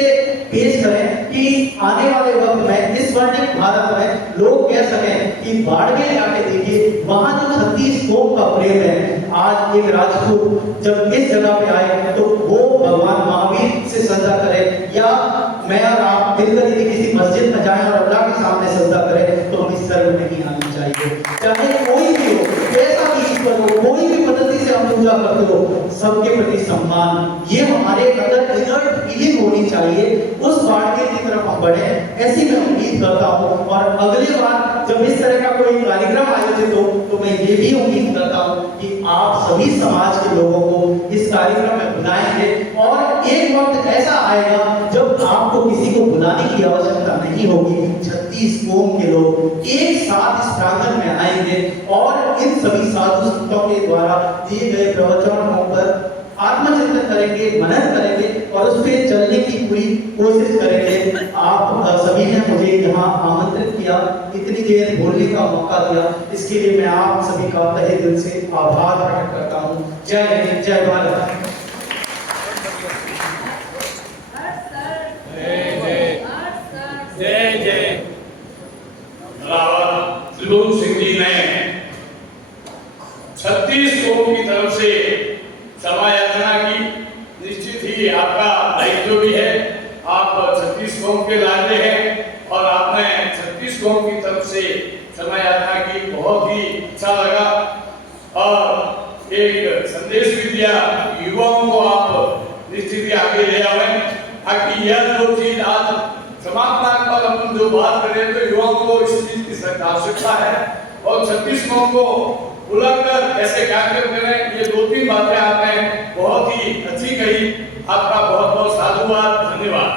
पेश करें कि आने वाले वक्त में इस स्वर्णिम भारत में लोग कह सकें कि बाड़मेर जाके देखिए, वहां जो 36 कौम का प्रेम है। आज एक राजपूत जब इस जगह पे आए तो वो भगवान महावीर से सजदा करे, या मैं और आप मिलकर यदि किसी मस्जिद में जाएं और अल्लाह के सामने सजदा करें, तो हम इस शर्म नहीं आनी चाहिए। चाहे कोई भी हो, कैसा भी ईश्वर हो, कोई भी पद्धति से हम पूजा करते हो, सबके प्रति सम्मान, ये हमारे अंदर इनर्ट फीलिंग होनी चाहिए। उस बाड़मेर की तरफ हम बढ़े, ऐसी मैं उम्मीद करता हूँ। और अगली बार जब इस तरह का कोई कार्यक्रम आयोजित हो, तो मैं ये भी उम्मीद करता हूँ कि आप सभी समाज के लोगों को इस कार्यक्रम में बुलाएंगे। और एक वक्त ऐसा आएगा जब आपको किसी को बुलाने की आवश्यकता नहीं होगी, 36 कौम के लोग एक साथ इस प्रांगण में आएंगे और इन सभी साधु संतों के द्वारा दिए गए प्रवचनों पर आत्मचिंतन करेंगे, मनन करेंगे और उस पर चलने की पूरी कोशिश करेंगे। आप सभी ने मुझे यहाँ आमंत्रित किया, इतनी देर बोलने का मौका दिया, इसके लिए मैं आप सभी का तहे दिल से आभार प्रकट करता हूँ। जय हिंद, जय भारत। जय जय। त्रिभुवन सिंह जी ने 36 कौम की तरफ से क्षमा याचना की। निश्चित ही आपका दायित्व भी है, आप 36 कौम के लाडले हैं और आपने 36 कौम की तरफ से क्षमा याचना की, बहुत ही अच्छा लगा। और एक संदेश भी दिया, युवाओं को आप निश्चित ही आगे ले आए, ताकि यह जो चीज आज समाप्त पर अपन जो बात करें, तो युवाओं को इस चीज की सख्त आवश्यकता है। और 36 कौम को बुलाकर कैसे कार्यक्रम करें, ये 2-3 बातें आपने बहुत ही अच्छी कही। आपका बहुत बहुत साधुवाद, धन्यवाद।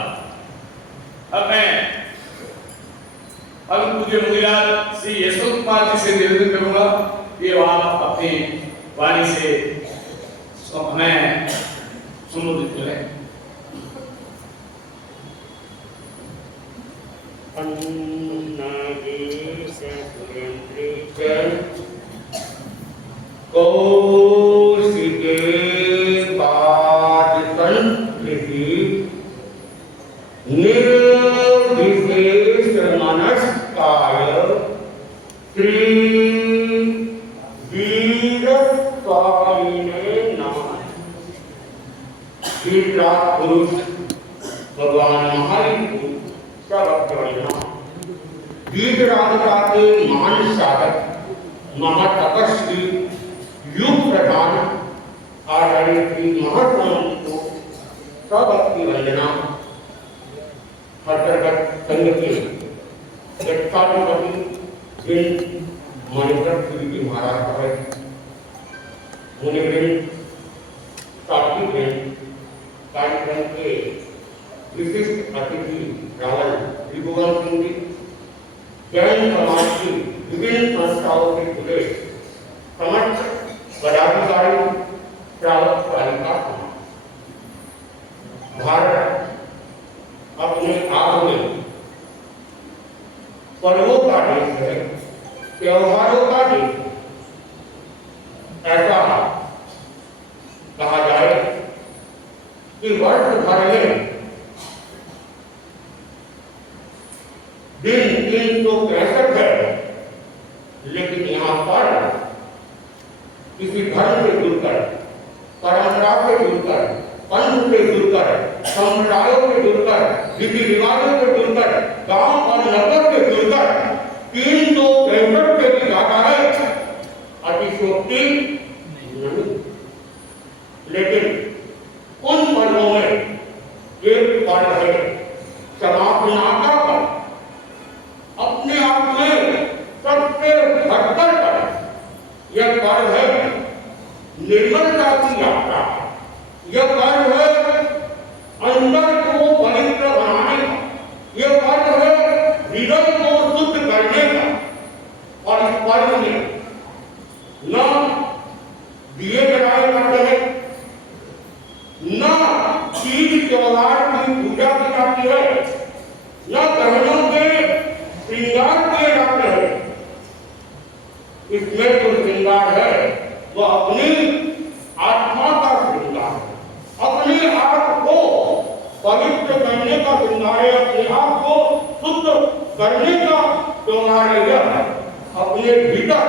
अब मैं परम पूज्य मुनिराज श्री यशवंत कुमार जी से निवेदन करूंगा कि आप अपनी वाणी से हमें संबोधित करें। कौशिके पादतंत्रिः निर्विशेष मनस्काय श्री वीरस्वामिने नमः। विराट पुरुष भगवान महावीर वीरराजता के महान साधक, महातपस्वी, युग प्रधान आदरणीय श्री महात्मा को सबकी वंदना। हरकत संघ के यथाधिपति श्री मणिव्रत जी महाराज है, मुनिवृंद, साथीवृंद, कार्यक्रम के विशिष्ट अतिथि रावल त्रिभुवन सिंह जी, जैन समाज की विभिन्न संस्थाओं के जुड़े समस्त पदाधिकारी, श्रावक पालिका, भारत अपने आप में पर्वों का देश है, त्योहारों का देश। ऐसा कहा जाए कि वर्ष भर में 365 है, लेकिन यहाँ पर किसी धर्म से जुड़कर, परंपरा से जुड़कर, पंथ से जुड़कर, समुदायों से जुड़कर, रीति रिवाजों से जुड़कर, गांव और नगर से जुड़कर 365 से भी ज्यादा है, अतिशयोक्ति नहीं। लेकिन उन पर्वों में एक पर्व है समापन आका पर, अपने आप में सबसे भक्तर पर। यह पर्व है निर्मलता की यात्रा, यह पर्व है अंदर को पवित्र बनाने का, यह पर्व है हृदय को शुद्ध करने का। और इस पर्व में न दिए जलाए जाते हैं, न तीज त्योहार की पूजा की जाती है, न गहनों के श्रृंगार किए जाते हैं। इसमें जो श्रृंगार है वह अपनी आत्मा का श्रृंगार है, अपने आप को पवित्र करने का श्रृंगार है, अपने आप को शुद्ध करने का त्योहार है। यह अपने भीतर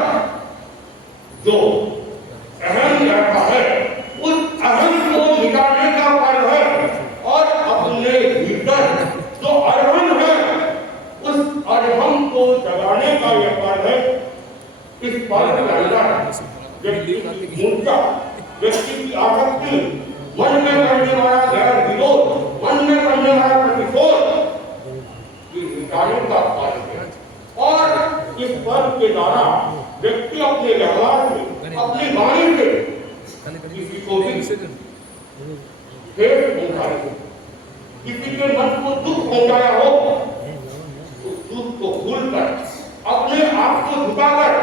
जो अहम रहता है उस अहम को मिटाने का पर्व है, और अपने भीतर जो अरहम है उस अरहम को जगाने का यह पर्व है। इस पर्व के अंदर व्यक्ति की मूर्छा, व्यक्ति की आसक्ति, मन में करने वाला गैर विरोध, मन में करने वाला प्रतिशोध की मिटाने का पर्व है। और इस पर्व के द्वारा व्यक्ति अपने व्यवहार से, अपनी वाणी से किसी को भी ठेस पहुंचाए, किसी के मन को दुख पहुंचाया हो, उस दुख को भूलकर अपने आप को झुकाकर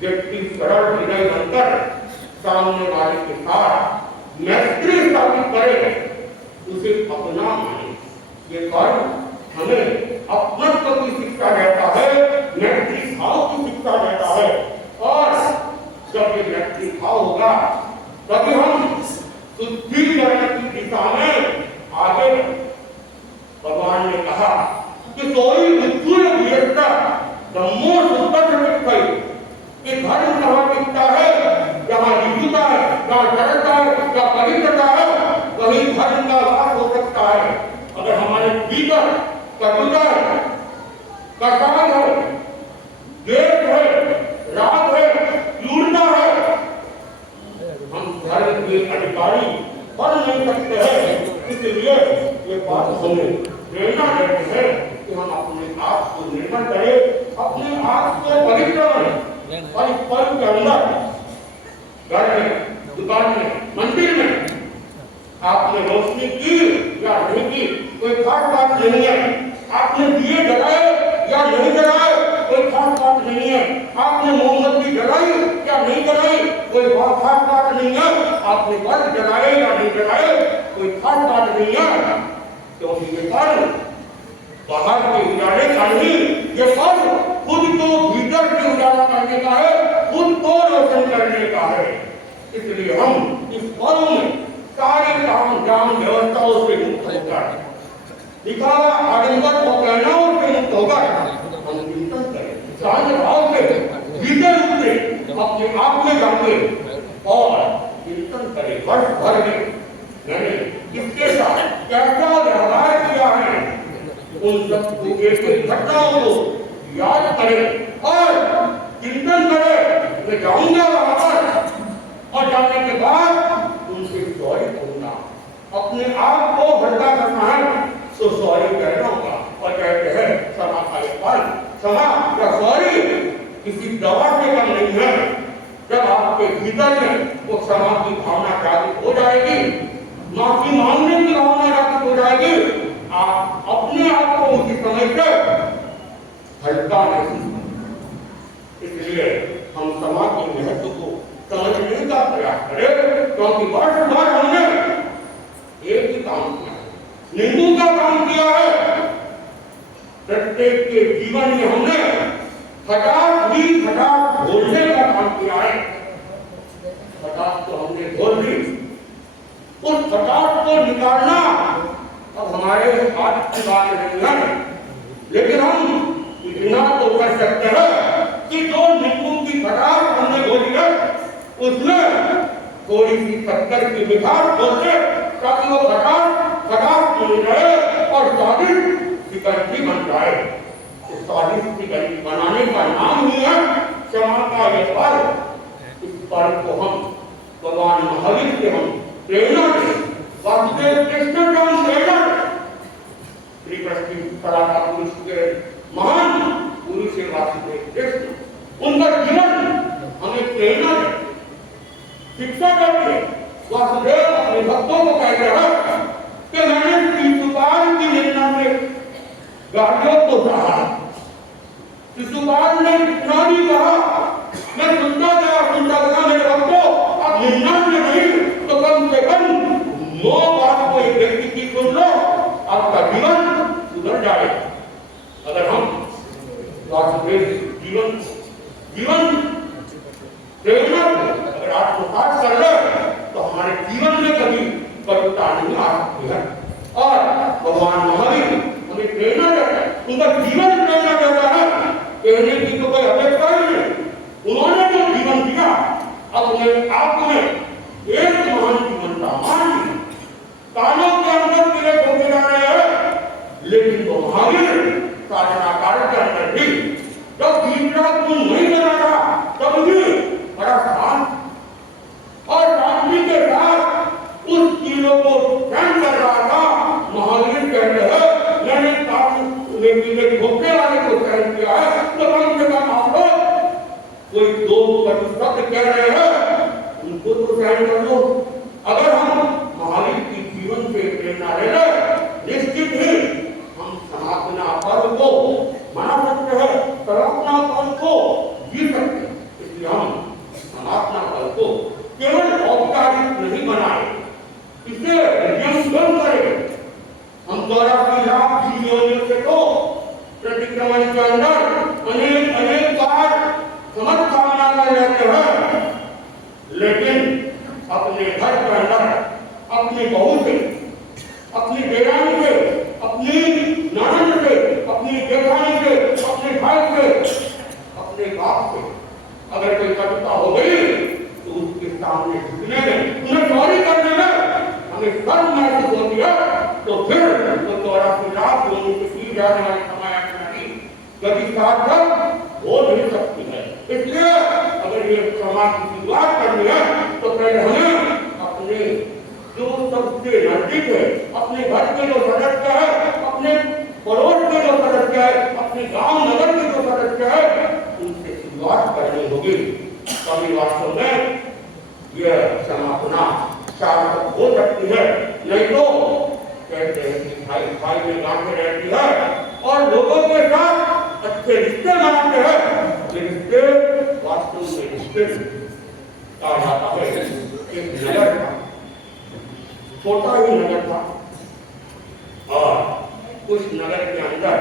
व्यक्ति सरल हृदय बनकर सामने वाले के साथ मैत्री स्थापित करे, उसे अपना माने। ये कर्म हमें अपनत्व की शिक्षा देता है, मैत्री भाव की शिक्षा देता है। और जब ये मैत्री भाव होगा तभी हम शुद्धिकरण की दिशा में आगे। भगवान ने कहा कि सोई बुद्धि विवेकता धम्मो शुद्धि, कि धर्म कहाँ टिकता है, जहाँ ऋजुता है, जहाँ सरलता है, जहाँ पवित्रता है, वही धर्म का वास हो सकता है। अगर हमारे भीतर कटुता है, कटाव है, द्वेष है, राग है, क्रूरता है, हम धर्म के अधिकारी बन नहीं सकते हैं। इसलिए ये बात हमें प्रेरणा देती है कि हम अपने आप को निर्मल करें, अपने आप को पवित्र करें। और इस पर्व के अंदर घर में, दुकान में, मंदिर में आपने रोशनी की या नहीं की कोई खास बात नहीं है, आपने दिए जलाए या नहीं जलाए कोई खास बात नहीं है, आपने मोमबत्ती जलाई या नहीं जलाई कोई बहुत खास बात नहीं है, आपने बल्ब जलाए या नहीं जलाए कोई खास बात नहीं है। क्योंकि ये पर्व बाहर के उजाले का नहीं, ये पर्व खुद को भीतर से उजाला करने का है, खुद को रोशन करने का है। इसलिए हम इस पर्व में सारे काम जाम व्यवस्थाओं से मुक्त होकर, दिखावा आडंबर पकड़नाओं से मुक्त होकर हम चिंतन करें, शांत भाव से भीतर उतरे, अपने आप में जाके और चिंतन करें। वर्ष भर में मैंने किसके साथ कैसा व्यवहार किया है, उन सब एक घटनाओं को याद करें और चिंतन करें। मैं जाऊंगा वहां पर और जाने के बाद उनसे सॉरी कहूंगा। अपने आप को भटका करना है तो सॉरी कहना होगा। और कहते हैं क्षमा का एक फल, क्षमा या सॉरी किसी दवा से कम नहीं है। जब आपके भीतर में वो क्षमा की भावना जागृत हो जाएगी, माफी मांगने की भावना जागृत हो जाएगी, आप अपने आप को उसी समय से हल्का नहीं। इसलिए हम समाज के महत्व को समझने का प्रयास करें, क्योंकि वर्ष भर हमने एक ही काम किया है, निंदू का काम किया है। प्रत्येक के जीवन में हमने खटास घोलने का काम किया है। खटास तो हमने घोल दी, उस खटास को निकालना अब हमारे हाथ की बात नहीं है। लेकिन हम इतना तो कर सकते हैं कि जो नींबू की खटास हमने घोली है उसमें थोड़ी सी शक्कर की मिठास घोल दे ताकि वो खटास मिल जाए और स्वादिष्ट शिकंजी बन जाए। इस स्वादिष्ट शिकंजी बनाने का नाम ही है क्षमा का ये पर्व। इस पर्व को हम भगवान महावीर से हम प्रेरणा दें, वासुदेव कृष्ण का हम प्रेरणा श्री कृष्ण सनातन पुरुष के महान पुरुष वासुदेव कृष्ण उनका जीवन हमें प्रेरणा देते, शिक्षा करते। वासुदेव अपने भक्तों को कहते हैं कि मैंने शिशुपाल की निंदा में गाड़ियों को कहा, शिशुपाल ने कितना भी कहा मैं सुनता गया मेरे भक्तों, अब निंदा में नहीं तो कम से कम 9 बार को एक व्यक्ति की सुन लो, आपका जीवन सुधर जाए। अगर हम वासुदेव जीवन प्रेरणा अगर आत्मसात कर ले तो हमारे जीवन में कभी कटुता नहीं आ सकती है। और भगवान महावीर हमें प्रेरणा देता है, उनका जीवन प्रेरणा देता है, कहने की तो कोई अपेक्षा ही नहीं। उन्होंने जो जीवन दिया अपने आप में एक महान जीवन का मान लिया, कानों के अंदर किले ठोके जा रहे हैं, लेकिन वो महावीर साधनाकार के अंदर भी जब तीसरा तुम नहीं बना था तब भी बड़ा शांत और शांति के साथ उस किलों को सहन कर रहा था। महावीर कहते हैं मैंने किले ठोकने वाले को सहन किया है तो कम से कम आप कोई 2 शब्द कह रहे हैं उनको तो सहन कर लो। अगर हम महावीर की जीवन से प्रेरणा ले लें निश्चित ही हम समापना पर्व को मना सकते हैं, समापना पर्व को जी सकते हैं। इसलिए हम समापना पर्व को केवल औपचारिक नहीं बनाए, इसे नियम करें। हम 84 लाख जीवों से तो प्रतिक्रमण के अंदर अनेक बार समझ कामना कर लेते हैं, लेकिन अपने घर के अंदर अपनी बहू से, अपनी बेरानी से, अपनी ननद से, अपनी जेठानी से, अपने भाई से, अपने बाप से अगर कोई कटुता हो गई तो उसके सामने झुकने में, उन्हें सॉरी करने में हमें शर्म महसूस होती है, तो फिर तो 84 लाख लोगों से की जाने वाली समायाचना की कभी सार्थक हो नहीं सकती है। इसलिए अगर ये समाज की शुरुआत करनी है तो पहले हमें अपने जो सबसे नजदीक है, अपने घर के जो सदस्य है, अपने पड़ोस के जो सदस्य है, अपने गांव नगर के जो सदस्य है, उनसे शुरुआत करनी होगी। कभी वास्तव में यह समापना सार्थक हो सकती है, नहीं तो कहते हैं कि भाई में गांव में रहती है और लोगों के साथ अच्छे रिश्ते मानते हैं, रिश्ते वास्तव में रिश्ते कहा जाता है। एक नगर था, छोटा ही नगर था, और उस नगर के अंदर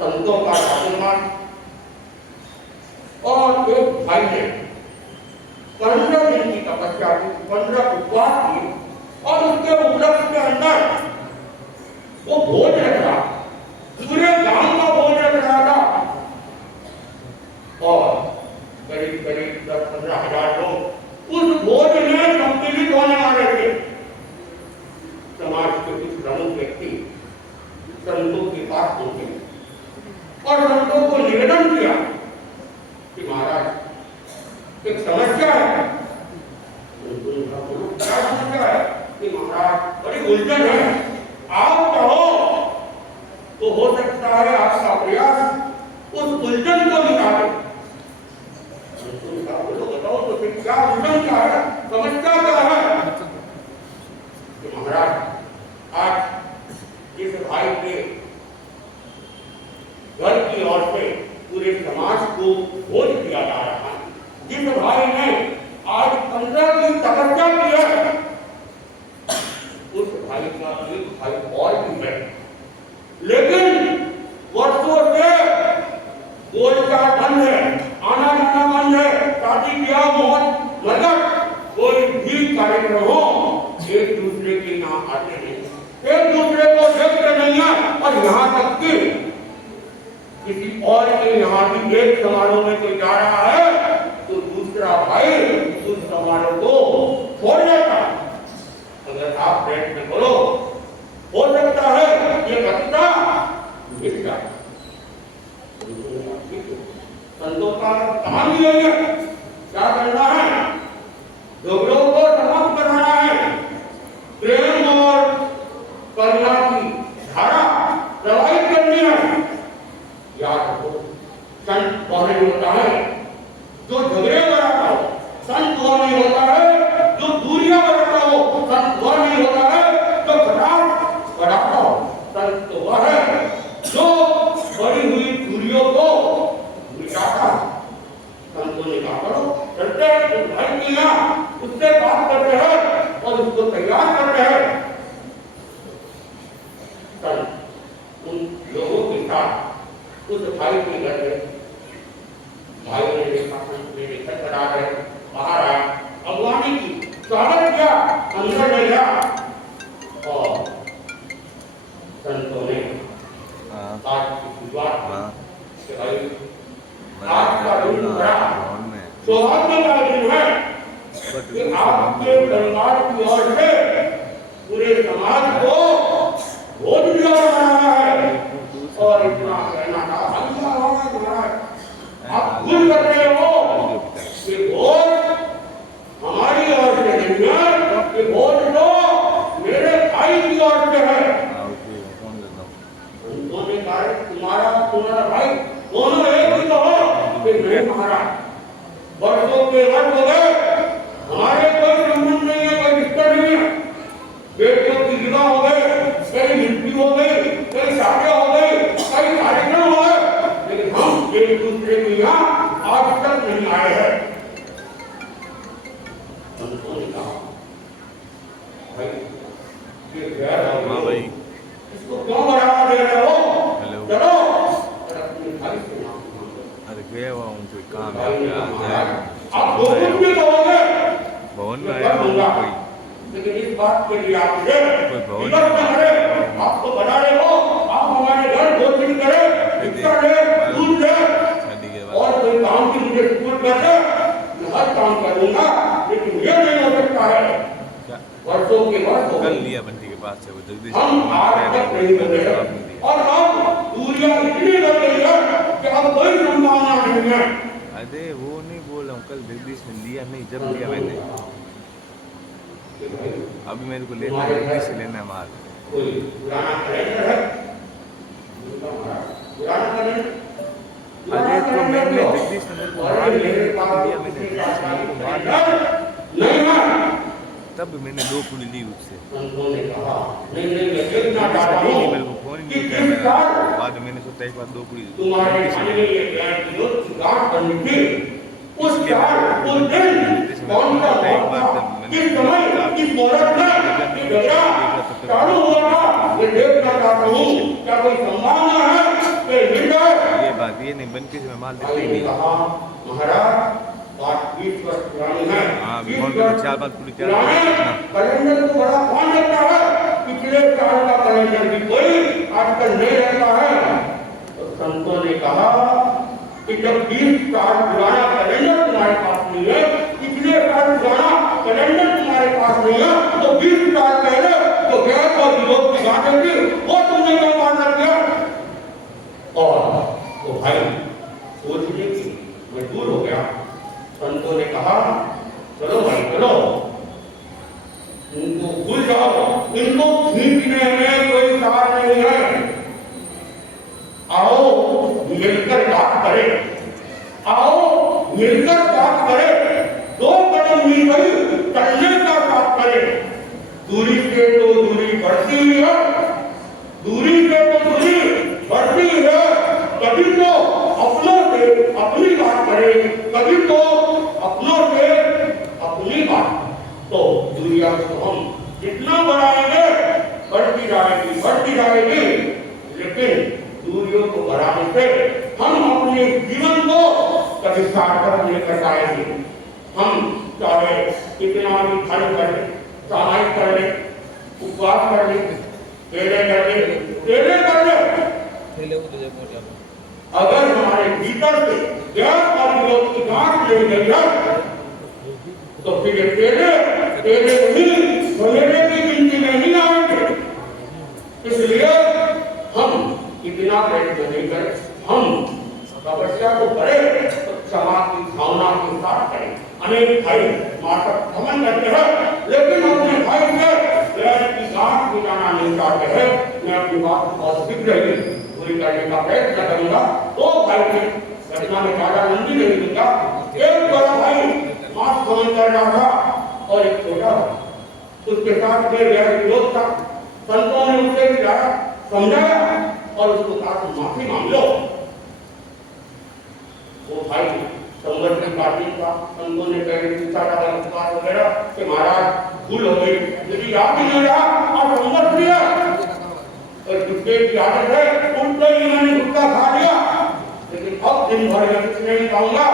संतों का राजकुमार और एक भाई ने 15 दिन की तपस्या की, 15 उपवास किए और उसके उपलक्ष्य के अंदर वो भोज रख रहा, पूरे गांव का भोज रख रहा था और करीब 10-15 हजार लोग उस भोज में सम्मिलित होने वाले थे। समाज के कुछ प्रमुख व्यक्ति संतों के पास पहुंचे और संतों को निवेदन किया कि महाराज एक समस्या है। क्या समस्या है? कि महाराज बड़ी उलझन है, आप कहो तो हो सकता है आपका प्रयास उस उलझन को मिटा दे। बताओ तो फिर क्या उलझन क्या है, समस्या क्या है? तो महाराज आज इस भाई के घर की ओर से पूरे समाज को भोज दिया जा रहा है। जिस भाई ने आज 15 की तपस्या की है, उस भाई का एक भाई और भी है, लेकिन वर्षों से बोलचाल बंद है, आना जाना बंद है, शादी ब्याह मौत मरगट कोई भी कार्यक्रम हो एक दूसरे के यहाँ आते नहीं, एक दूसरे को देखते नहीं है। और यहाँ तक कि किसी और के यहाँ भी एक समारोह में कोई जा रहा है तो दूसरा भाई उस समारोह को छोड़ जाता है। अगर आप प्रयत्न करो हो सकता है ये घटना मिट जाए। संतों का काम ही है क्या करना है, झगड़ों को समाप्त कराना है, प्रेम और करुणा की धारा प्रवाहित करनी है। याद रखो संत वह नहीं होता है जो झगड़े कराता हो, संत वह नहीं होता है जो दूरियां बनाता हो, संत वह नहीं होता है जो खटास बढ़ाता हो, संत तो वह है जो बड़ी हुई दूरियों को मिटाता है। संतों ने कहा करो चलते हैं भाई के यहाँ उससे बात करते हैं और उसको तैयार करते हैं। संत उन लोगों के साथ उस भाई के घर में, भाई ने देखा मेरे घर पर आ गए, बाहर आया, अगवानी की स्वागत किया, अंदर ले गया और संतों ने आज की शुरुआत कि भाई आज का दिन बड़ा सौभाग्य का दिन है कि आपके परिवार की ओर से पूरे समाज को भोज दिया जा रहा है। और इतना कहना था आप भूल कर रहे हो कि भोज हमारी ओर से नहीं है, कि भोज तो मेरे भाई की ओर से है। उन्होंने कहा तुम्हारा भाई दोनों एक ही तो हो कि नहीं महाराज, वर्षों के वर्ष हो गए, हमारे कोई संबंध नहीं है, कोई रिश्ता नहीं है। बेटियों की विवाह हो गए, कई मृत्यु हो गई, कई शादियां हो गई, कई कार्यक्रम हो गए, लेकिन हम एक दूसरे के यहाँ आज तक नहीं आए हैं। उन्होंने कहा भाई ये गैर भाई इसको क्यों बढ़ावा दे रहे हो, चलो अपने भाई से माफी मांगो। अरे गया हुआ हूँ कोई काम है, आप दो कुछ भी कहोगे भवन में आया हूँ कोई, लेकिन इस बात के लिए आप मुझे भवन विवश न करें। आपको बना रहे हो, आप हमारे घर भोजन करें, इतना ले, दूध ले, और कोई काम की मुझे सूट कर दे, मैं हर काम करूंगा, लेकिन ये नहीं हो सकता है। वर्षों के वर्ष हो कल गए, लिया बंटी के पास से वो जगदीश हम आज तक नहीं मिले हैं और अब दूरियां इतनी बढ़ गई है कि अब कोई संभावना नहीं है। अरे वो नहीं बोल रहा हूँ, कल जगदीश ने लिया नहीं, जब लिया मैंने, अभी मेरे को लेना है, जगदीश से लेना है माल। कोई पुराना कैलेंडर है, पुराना कैलेंडर, अरे तो मैंने जगदीश ने मेरे को माल लिया, मैंने नहीं है। तब मैंने 2 पुली ली उससे, उन्होंने कहा नहीं मैं देखना चाहता नहीं हूं मेरे को फोन कि नहीं किस किया, साल बाद में मैंने सोचा एक बार 2 पुली तुम्हारे भाई ने ये प्लान किया कि गांठ करनी थी, उस साल उस दिन कौन सा मौका था, किस समय किस मुहूर्त में ये गजा चालू हुआ था, ये देखना चाहता हूँ। क्या कोई संभावना है कि मिल जाए? ये बात ये नहीं, बनके से मैं माल देता ही भाई ने नहीं। कहा महाराज बात 20 वर्ष पुरानी है, हाँ, 20 कौन वर्ष 4 बात पूरी पुराने कैलेंडर को बड़ा कौन रखता है, पिछले साल का कैलेंडर भी कोई आजकल नहीं रखता है। तो संतों ने कहा कि जब 20 साल पुराना कैलेंडर तुम्हारे पास नहीं है, पिछले साल पुराना कैलेंडर तुम्हारे पास नहीं है, तो 20 साल पहले तो गैर और विरोध की बातें थी वो तुमने क्यों मान रख दिया? और तो भाई सोचने की मजबूर हो गया। संतों ने कहा चलो भाई चलो, इनको भूल जाओ, इनको खींचने में कोई सार नहीं है, आओ मिलकर बात करें, आओ मिलकर बात करें, 2 कदम मिल गई चलने का बात करें। दूरी से तो दूरी बढ़ती ही है, दूरी से तो दूरी बढ़ती है, कभी तो अपनों से अपनी बात करें, कभी तो अपनों से अपनी बात। तो दूरियां को हम जितना बढ़ाएंगे बढ़ती जाएगी, लेकिन दूरियों को बढ़ाने से हम अपने जीवन को कभी सार्थक नहीं कर पाएंगे। हम चाहे कितना भी धन कर ले, सामाजिक कर ले, उपवास कर ले, तेरे कर ले, अगर हमारे भीतर से ज्ञान और विरोध की गांठ ले गई है तो फिर ये तेरे नहीं मेरे की गिनती में नहीं आएंगे। इसलिए हम इतना प्रयत्न नहीं करें, हम तपस्या को करें तो क्षमा की भावना के साथ करें। अनेक भाई मातक भ्रमण करते हैं लेकिन अपने भाई से प्रेम की गांठ मिटाना नहीं चाहते हैं। मैं अपनी बात बहुत शीघ्र ही पूरी करने का प्रयत्न करूंगा। तो भाई की घटना में ज्यादा लंबी नहीं दूंगा। एक बड़ा भाई मास्क भ्रमण कर रहा था और एक छोटा उसके साथ में विरोध था। संतों ने उसे समझाया और उसको कहा तुम माफी मांग लो। वो भाई संगठन पार्टी का संतों ने पूछा था उपवास वगैरह कि महाराज भूल हो गई, यदि याद ही नहीं रहा और संगठ दिया और गुस्से की आदत है उनसे ही मैंने गुस्सा खा लिया, लेकिन अब दिन भर में कुछ नहीं खाऊंगा।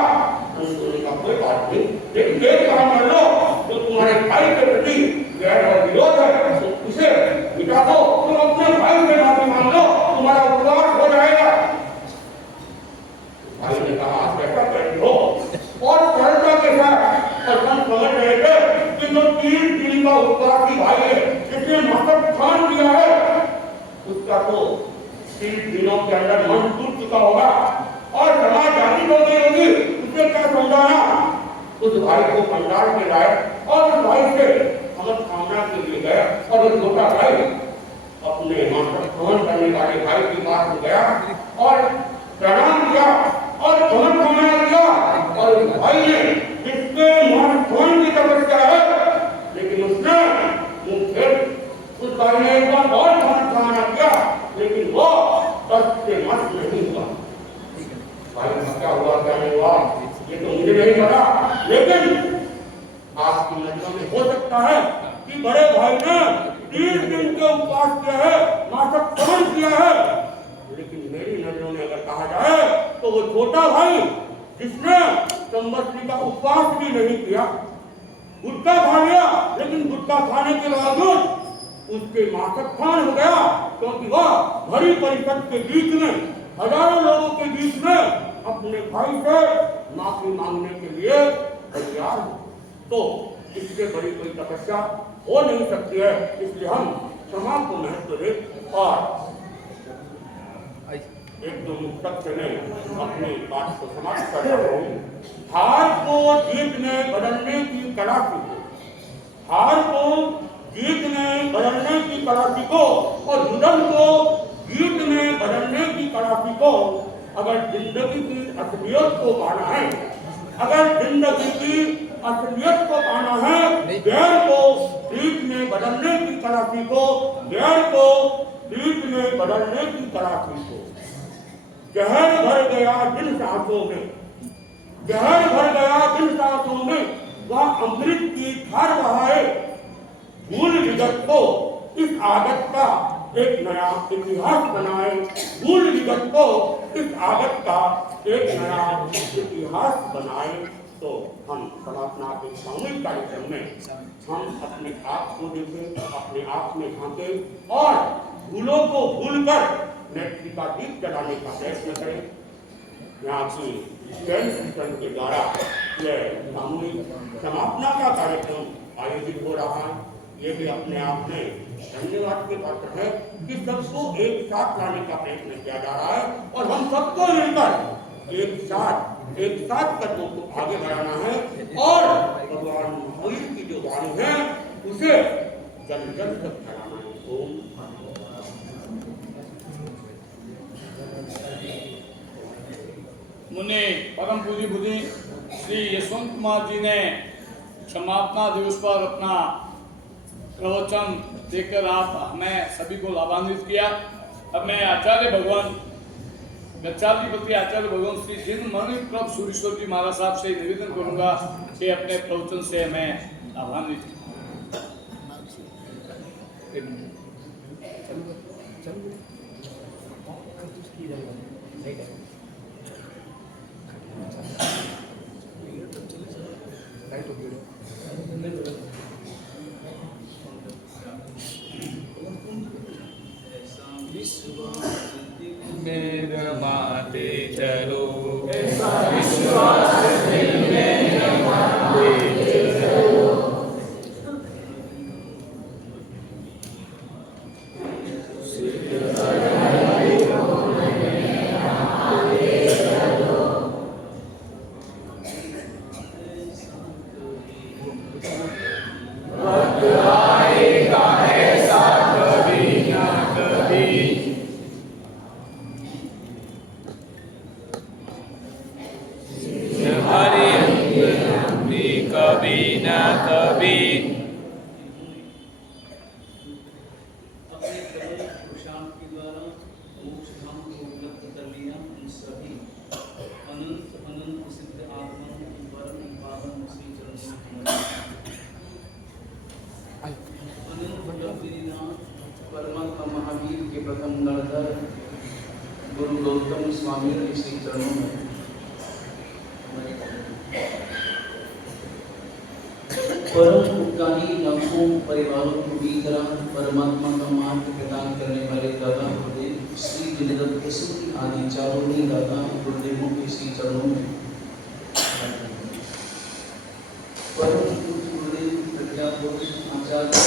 संतों का कोई बात नहीं, लेकिन एक काम कर लो जो तुम्हारे भाई के प्रति गैर और विरोध है तो उसे मिटा दो। तुम अपने भाई से माफी मांग लो, तुम्हारा उपवास हो जाएगा। भाई ने कहा आप ऐसा करते हो और सरलता के साथ और हम समझ रहे थे कि जो 3 दिन का उपवासी भाई है जिसने मातक ठान दिया है उसका तो 3 दिनों के अंदर मन टूट चुका होगा और समाज जाति हो गई होगी। उसे क्या समझाना, उस भाई को पंडाल में लाए और उस भाई से अमर कामना के लिए गया और वो छोटा भाई अपने मातक ठान करने वाले भाई की बात में गया और प्रणाम किया और अमर कामना किया और उस भाई ने जिसके मातक की तपस्या है लेकिन उसने उस भाई ने एक बार और अमर कामना किया लेकिन वो तब से मस्त नहीं हुआ। भाई क्या हुआ क्या नहीं हुआ ये तो मुझे नहीं पता, लेकिन आपकी नजरों में हो सकता है कि बड़े भाई ने 3 दिन के उपवास किया है, मातक समन किया है, लेकिन मेरी नजरों में अगर कहा जाए तो वो छोटा भाई जिसने संवत्सरी का उपवास भी नहीं किया, गुटखा खा लिया, लेकिन गुटखा खाने के बावजूद उसके मातक खान हो गया क्योंकि वह भरी परिषद के बीच में हजारों लोगों के बीच में अपने भाई से माफी मांगने के लिए तैयार है। तो इससे बड़ी कोई तपस्या हो नहीं सकती है। इसलिए हम क्षमा को महत्व दें और एक दो मुक्तक से मैं अपनी बात को समाप्त कर रहा हूँ। हार को जीतने बदलने की कला सीखो, हार को जीतने बदलने की कला सीखो और जुदन को जीतने बदलने की कला सीखो। अगर जिंदगी की असलियत को पाना है, अगर जिंदगी की असलियत को पाना है, गैर को प्रीत में बदलने की कला सीखो, गैर को प्रीत में बदलने की कला सीखो। जहर भर गया दिल सांसों में, जहर भर गया दिल सांसों में, वह अमृत की धार बहाए। भूल विगत को इस आदत का एक नया इतिहास बनाए, भूल विगत को इस आदत का एक नया इतिहास बनाए। तो हम समापना के सामूहिक कार्यक्रम में हम अपने आप को देखें, अपने आप में झांकें और भूलों को भूलकर नेत्री का दीप जलाने का प्रयत्न करें। यहाँ की जैन संगठन के द्वारा यह सामूहिक समापना का कार्यक्रम आयोजित हो रहा है। ये भी अपने आप में धन्यवाद के पात्र है कि सबको एक साथ लाने का प्रयत्न किया जा रहा है और हम सबको मिलकर एक साथ कदमों को आगे बढ़ाना है और भगवान महावीर की जो वाणी है उसे जन जन तक फैलाना है। ओम मुनि परम पूज्य बुद्धि श्री यशवंत कुमार जी ने समापना दिवस पर अपना प्रवचन देकर आप हमें सभी को लाभान्वित किया। अब मैं आचार्य भगवान गच्छाधिपति आचार्य भगवान श्री जिन मणिप्रभ सूरीश्वर जी महाराज साहब से निवेदन करूंगा कि अपने प्रवचन से हमें लाभान्वित मेरा माते परमात्मा महावीर के प्रथम गणधर गुरु गौतम स्वामी के श्री चरणों में परम उपकारी लाखों परिवारों को भी तरह परमात्मा का मार्ग प्रदान करने वाले दादा गुरुदेव श्री विनिरत प्रसूति आदि चारों ही दादा गुरुदेवों के श्री चरणों में परम गुरुदेव प्रज्ञा पुरुष आचार्य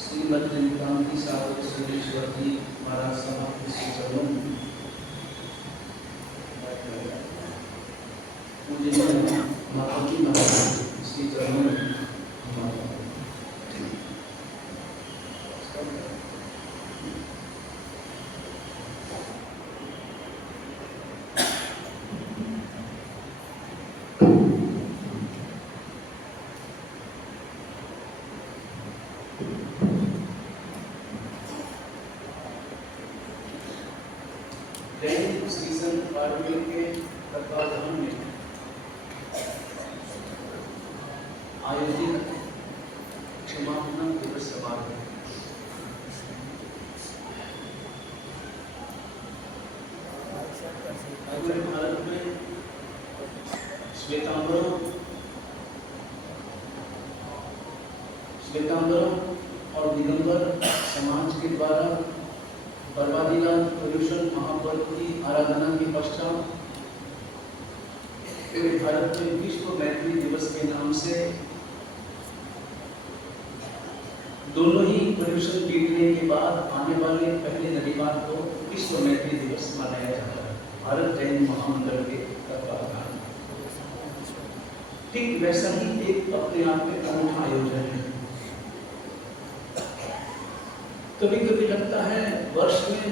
श्रीमद क्रांति सागर सुरेश्वर जी महाराज साहब के श्री चरणों में पूजनीय माता जी महाराज श्री चरणों में श्री संत पार्वती के तत्वाधान में आयोजित क्षमापना दिवस समारोह पूरे भारत में श्वेतांबरों और दिगंबर समाज के द्वारा बर्बादीनाथ पर्यूषण महापर्व की आराधना के पश्चात पूरे भारत में विश्व मैत्री दिवस के नाम से दोनों ही पर्यूषण बीतने के बाद आने वाले पहले रविवार को विश्व मैत्री दिवस मनाया जाता है भारत जैन महामंडल के तत्वाधान। ठीक वैसा ही एक अपने आप में अनूठा आयोजन है। कभी कभी लगता है वर्ष में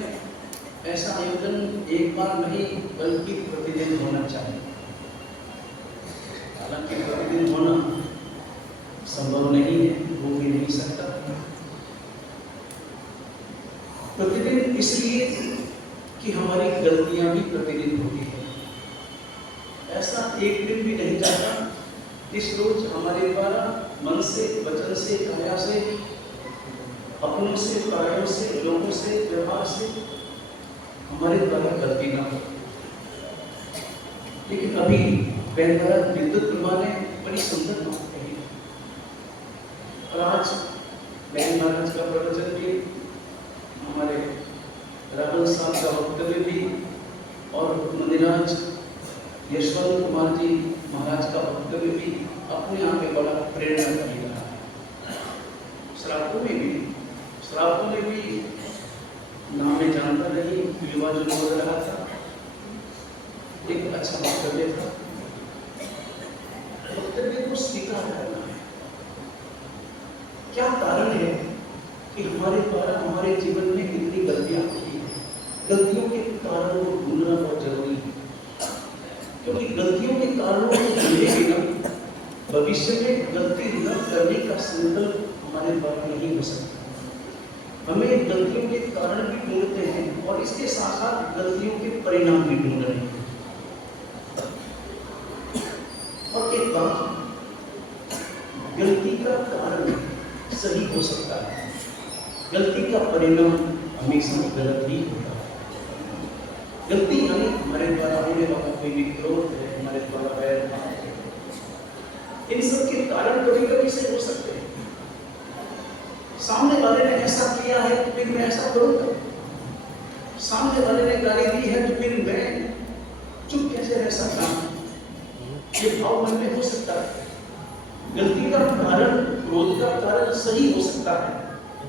ऐसा आयोजन एक बार नहीं बल्कि प्रतिदिन होना चाहिए। हालांकि प्रतिदिन होना संभव नहीं है, हो भी नहीं सकता। प्रतिदिन इसलिए कि हमारी गलतियां भी प्रतिदिन होती है। ऐसा एक दिन भी नहीं जाता इस रोज हमारे द्वारा मन से, वचन से, काया से, अपनों से, परायों से, लोगों से, व्यवहार से हमारे द्वारा गलती ना हो। लेकिन अभी बेहतरा विद्युत प्रभा ने बड़ी सुंदर बात कही और आज बहन महाराज का प्रवचन भी, हमारे राहुल साहब का वक्तव्य भी और मंदिराज यशवंत कुमार जी महाराज का वक्तव्य भी अपने आप में बड़ा प्रेरणा कर रहा है। श्रावकों में भी नाम में जानता नहीं युवा जो बोल रहा था, एक अच्छा वक्तव्य था। वक्तव्य को स्वीकार करना है। क्या कारण है कि हमारे द्वारा हमारे जीवन में इतनी गलतियां होती हैं? गलतियों के कारणों को ढूंढना बहुत जरूरी है, क्योंकि गलतियों के कारणों को ढूंढे बिना भविष्य में गलती न करने का संकल्प हमारे द्वारा नहीं हो सकता। हमें गलतियों के कारण भी ढूंढते हैं और इसके साथ साथ गलतियों के परिणाम भी ढूंढ रहे हैं। और एक बात, गलती का कारण सही हो सकता है, गलती का परिणाम हमेशा गलत ही होता है। गलती यानी हमारे द्वारा होने वाला कोई भी क्रोध है, हमारे द्वारा वैर है, इन सब के कारण कभी कभी से हो सकते हैं। सामने वाले ने ऐसा किया है तो फिर मैं ऐसा करूंगा, सामने वाले ने गाली दी है तो फिर मैं चुप कैसे रह सकता हूं, ये भाव मन में हो सकता है। गलती का कारण, क्रोध का कारण सही हो सकता है,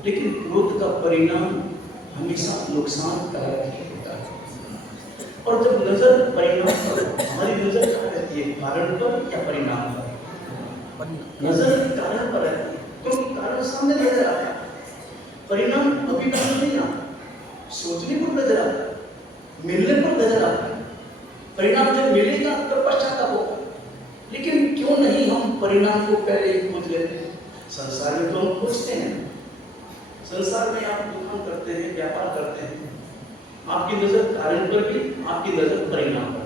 लेकिन क्रोध का परिणाम हमेशा नुकसानकारक ही होता है। और जब नजर परिणाम पर, हमारी नजर कहाँ रहती है, कारण पर या परिणाम पर? नजर कारण पर रहती है, क्योंकि कारण सामने नजर आता है, परिणाम अभी तक नहीं आता। सोचने पर नजर आता है, मिलने पर नजर आता है, परिणाम जब मिलेगा तब पश्चाताप होगा। लेकिन क्यों नहीं हम परिणाम को पहले ही खोज लेते हैं? संसार में तो हम खोजते हैं। संसार में आप दुकान करते हैं, व्यापार करते हैं, आपकी नजर कारण पर भी, आपकी नजर परिणाम पर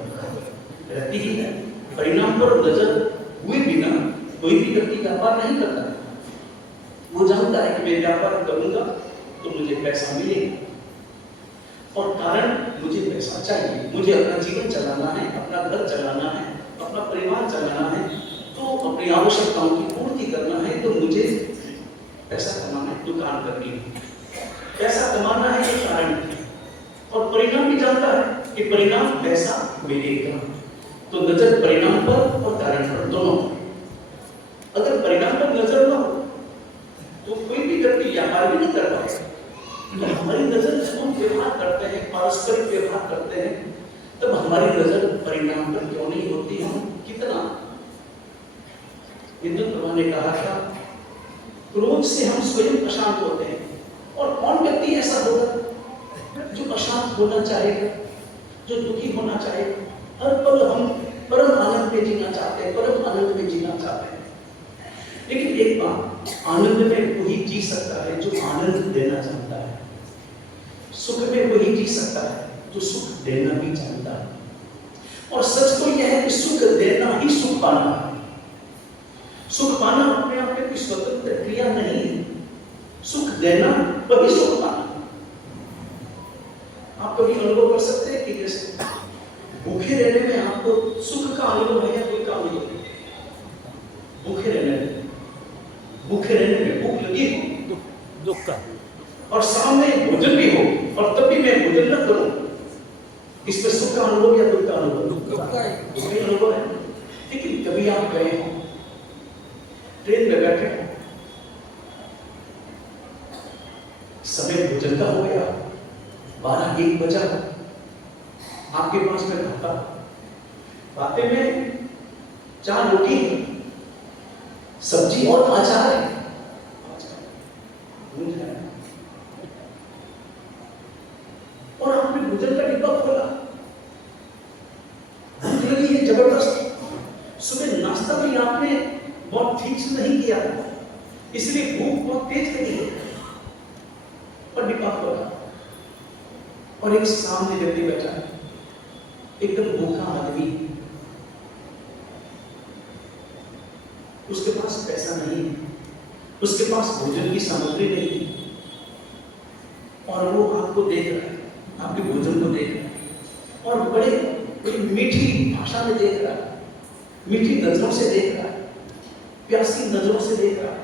रहती ही है। परिणाम पर नजर हुए बिना कोई भी व्यक्ति व्यापार नहीं करता। वो जानता है कि मैं व्यापार करूंगा तो मुझे पैसा मिलेगा, और कारण मुझे पैसा चाहिए। मुझे अपना जीवन चलाना है, अपना घर चलाना है, अपना परिवार चलाना है, तो अपनी आवश्यकताओं की पूर्ति करना है, तो मुझे पैसा कमाना है, दुकान करनी है। पैसा कमाना है ये कारण है, और परिणाम भी जानता है कि परिणाम पैसा मिलेगा। तो नजर परिणाम पर और कारण पर दोनों पर। अगर परिणाम पर नजर ना हो तो कोई भी व्यक्ति व्यापार भी नहीं कर पाएगा। तो हमारी नजर जब हम व्यवहार करते हैं, पारस्परिक व्यवहार करते हैं, तब हमारी नजर परिणाम पर क्यों नहीं होती? हम कितना हिंदू प्रभा ने कहा था, क्रोध से हम स्वयं अशांत होते हैं। और कौन व्यक्ति ऐसा होगा जो अशांत होना चाहेगा, जो दुखी होना चाहेगा? हर पल हम परम आनंद में जीना चाहते हैं, परम आनंद में जीना चाहते हैं। लेकिन एक बात, आनंद में वही जी सकता है जो आनंद देना चाहता है। सुख में वही जी सकता है जो सुख देना भी चाहता है। और सच तो यह है कि सुख देना ही सुख पाना है। सुख पाना अपने आप में कोई स्वतंत्र क्रिया नहीं है। सुख देना वही सुख पाना। आप कभी अनुभव कर सकते हैं कि जैसे भूखे रहने में आपको सुख का अनुभव है या कोई का अनुभव है? भूखे रहने में भूख लगी हो, दुख का, और सामने भोजन भी हो और तब भी मैं भोजन न करूं, इसमें सुख का अनुभव या दुख का अनुभव? दुख का अनुभव है। लेकिन कभी आप गए हो, ट्रेन में बैठे हो, समय भोजन का हो गया, 12-1 बजा, आपके पास में खाता, बातें में 4 रोटी, सब्जी और अचार है, और आपने भोजन का डिब्बा खोला, भूख लगी है जबरदस्त। सुबह नाश्ता भी आपने बहुत ठीक से नहीं किया, इसलिए भूख बहुत तेज लगी है, और डिब्बा खोला, और एक सामने व्यक्ति बैठा है, एकदम भूखा आदमी, उसके पास पैसा नहीं है, उसके पास भोजन की सामग्री नहीं है, और वो आपको देख रहा है, आपके भोजन को देख रहा है, और बड़ी मीठी भाषा में देख रहा है, मीठी नजरों से देख रहा है, प्यासी नजरों से देख रहा है,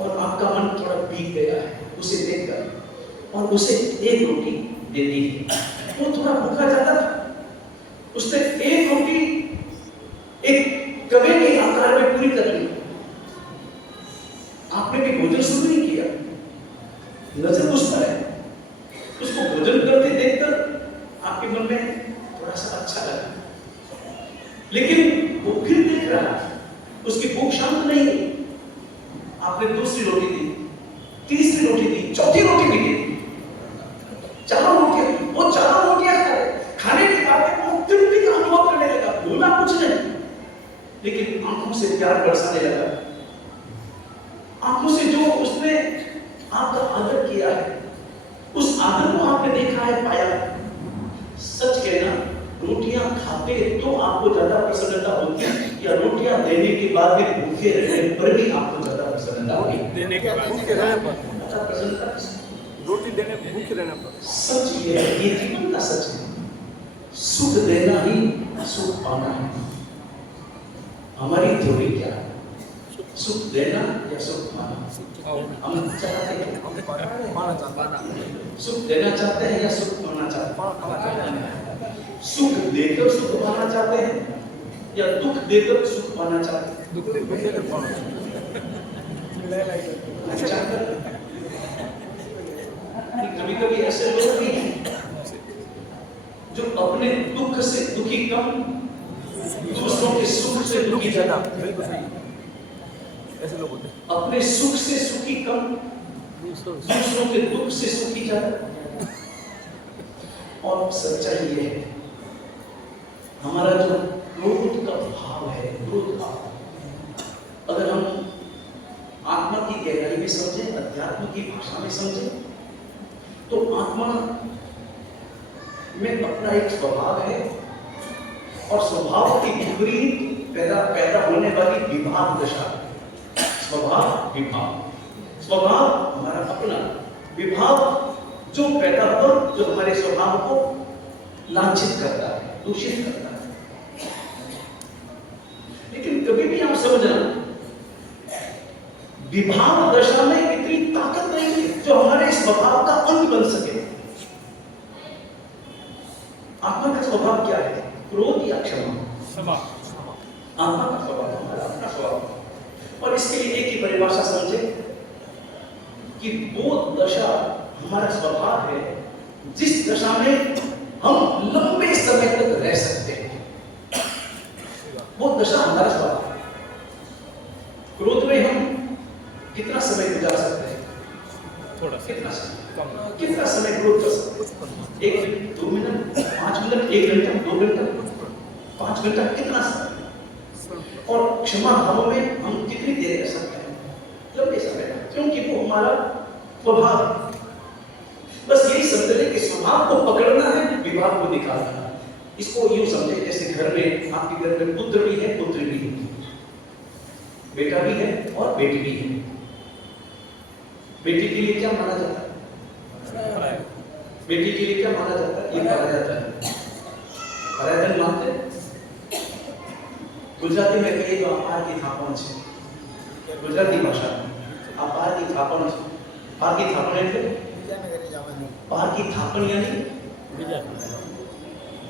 और आपका मन थोड़ा भीग गया है उसे देखकर, और उसे 1 रोटी दे दी है। वो थोड़ा भूखा ज्यादा था, उसने 1 रोटी एक कवे के आकार में पूरी कर ली। आपने भी भोजन शुरू नहीं किया, नजर उस पर है, उसको भोजन करते देखकर आपके मन में थोड़ा सा अच्छा लगा, लेकिन वो फिर देख रहा है, उसकी भूख शांत नहीं है। आपने दूसरी रोटी दी, तीसरी रोटी दी, चौथी रोटी भी दी, 4 रोटियां, वो 4 रोटियां खाने के बाद वो तृप्ति का अनुभव करने लगा, भूला कुछ नहीं, लेकिन आंखों से प्यार बरसाने लगा। आंखों से जो उसने आपका आदर किया है, उस आदर को आपने देखा है, पाया है। सच कहना, रोटियां खाते तो आपको ज्यादा प्रसन्नता होती है, या रोटियां देने के बाद भी भूखे रहने पर भी आपको ज्यादा प्रसन्नता होगी? देने के बाद भूखे रहने पर, ज्यादा प्रसन्नता, रोटी देने भूखे रहने पर। सच ये है, ये जीवन का सच है। सुख देना ही सुख पाना है। हमारी थ्योरी क्या है? सुख देना या सुख पाना? हम चाहते हैं, सुख देना चाहते हैं या सुख पाना चाहते हैं? सुख देकर सुख पाना चाहते हैं या दुख देकर सुख पाना चाहते हैं? दुख देकर पाना। कभी-कभी ऐसे लोग भी हैं जो अपने दुख से दुखी कम, दूसरों के सुख से दुखी ज्यादा। बिल्कुल सही, ऐसे लोग होते हैं। अपने सुख से सुखी कम, दूसरों के दुख से सुखी ज्यादा। और सच्चाई ये है, हमारा जो क्रोध का भाव है, क्रोध भाव, अगर हम आत्मा की गहराई में समझें, अध्यात्म की भाषा में समझें, तो आत्मा में अपना एक स्वभाव है, और स्वभाव की विपरीत पैदा होने वाली विभाग दशा, स्वभाव विभाग, स्वभाव हमारा अपना, विभाव जो पैदा हुआ जो हमारे स्वभाव को लांछित करता है, दूषित करता है। लेकिन कभी भी आप समझना, विभाव दशा में इतनी ताकत नहीं है जो हमारे स्वभाव का अंत बन सके। आत्मा का स्वभाव क्या है? क्रोध या क्षमा? आत्मा का स्वभाव हमारा अपना स्वभाव। और इसके लिए एक ही परिभाषा समझे कि वो दशा हमारा स्वभाव है जिस दशा में हम लंबे समय तक रह सकते हैं। वो दशा हमारा स्वभाव है। क्रोध में हम कितना समय गुजार सकते हैं? थोड़ा कितना समय क्रोध कर सकते हैं? 1 मिनट, 2 मिनट, 5 मिनट, 1 घंटा, 2 घंटा, 5 घंटा, कितना समय? और क्षमा भावों में हम कितनी देर रह सकते हैं? लंबे समय तक, क्योंकि वो हमारा स्वभाव है। बस यही समझ ले कि स्वभाव को पकड़ना है, विभाव को निकालना है। इसको यूं समझे जैसे घर में, आपके घर में पुत्र भी है, पुत्री भी है, बेटा भी है और बेटी भी है। बेटी के लिए क्या माना जाता है? बेटी के लिए क्या माना जाता है? ये माना जाता है परायधन मानते हैं। गुजराती में कहिए तो अपार की थापण है। गुजराती भाषा अपार की थापण है। पार की थापण એટલે पार की थापण यानी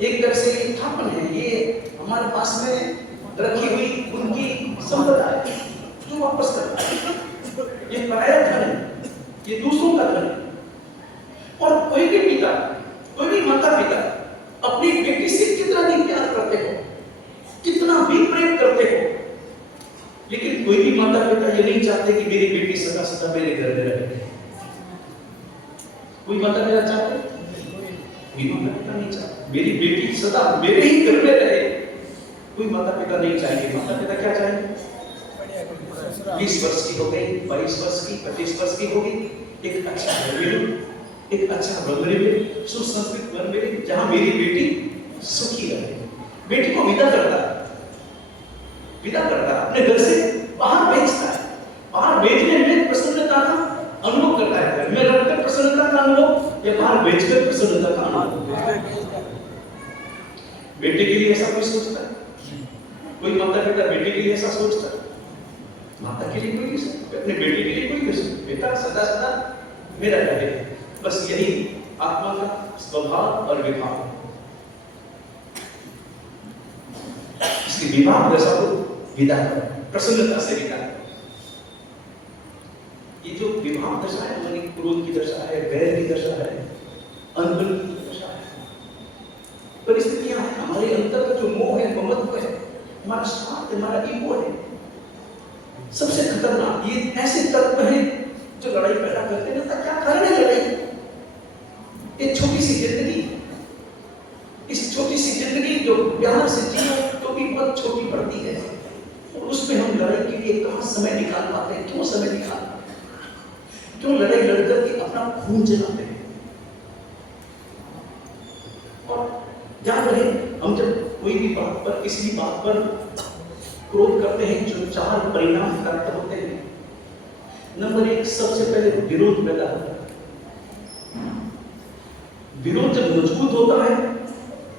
एक तरह से थापण है। ये हमारे पास में रखी हुई उनकी संपदा है जो वापस करता है। ये पराया धन है, ये दूसरों का धन है। और कोई भी पिता, कोई भी माता पिता अपनी बेटी से कितना भी प्यार करते हो, कितना भी प्रेम करते हो, लेकिन कोई भी माता पिता ये नहीं चाहते कि मेरी बेटी सदा सदा मेरे घर में रहे। कोई माता पिता चाहते? कोई माता पिता नहीं चाहते मेरी बेटी सदा मेरे ही घर में रहे। कोई माता पिता नहीं चाहेंगे। माता पिता क्या चाहेंगे? 20 वर्ष की हो गई, 22 वर्ष की, 25 वर्ष की होगी, एक अच्छा घर मिले, एक अच्छा वन मिले, सुसंस्कृत वन मिले जहां मेरी बेटी सुखी रहे। बेटी को विदा करता है, अपने घर से बाहर भेजता है। बाहर भेजने में प्रसन्नता का अनुभव करता है। घर में रहकर प्रसन्नता का अनुभव या बाहर भेजकर प्रसन्नता का अनुभव? बेटे के लिए ऐसा कोई सोचता है? कोई माता पिता बेटे के लिए ऐसा सोचता है? माता के लिए कोई नहीं सोचता, अपने बेटे के लिए कोई नहीं सोचता। बेटा सदा सदा मेरा रहे। बस यही आत्मा का स्वभाव और विभाव। इसकी विभाव दशा को विदा करो, प्रसन्नता से विदा करो। ये जो विभाव दशा है, मानी क्रोध की दशा है, वैर की दशा है, अनबन की दशा है। परिस्थितियां हैं, हमारे अंतर का जो मोह है, ममत्व है, हमारा स्वार्थ, हमारा ईगो है, सबसे खतरनाक ये ऐसे तत्व हैं जो लड़ाई पैदा करते हैं। ना क्या कारण है लड़ाई? एक छोटी सी जिंदगी, इस छोटी सी जिंदगी जो प्यार से जियो तो भी बहुत छोटी पड़ती है, और उसमें हम लड़ाई के लिए कहां समय निकाल पाते हैं? क्यों समय निकाल पाते हैं? क्यों लड़ाई लड़कर के अपना खून जलाते हैं? और याद रहे, हम जब कोई भी बात पर, किसी भी बात पर क्रोध करते हैं, जो 4 परिणाम प्राप्त होते हैं। नंबर 1, सबसे पहले विरोध पैदा होता है। विरोध जब मजबूत होता है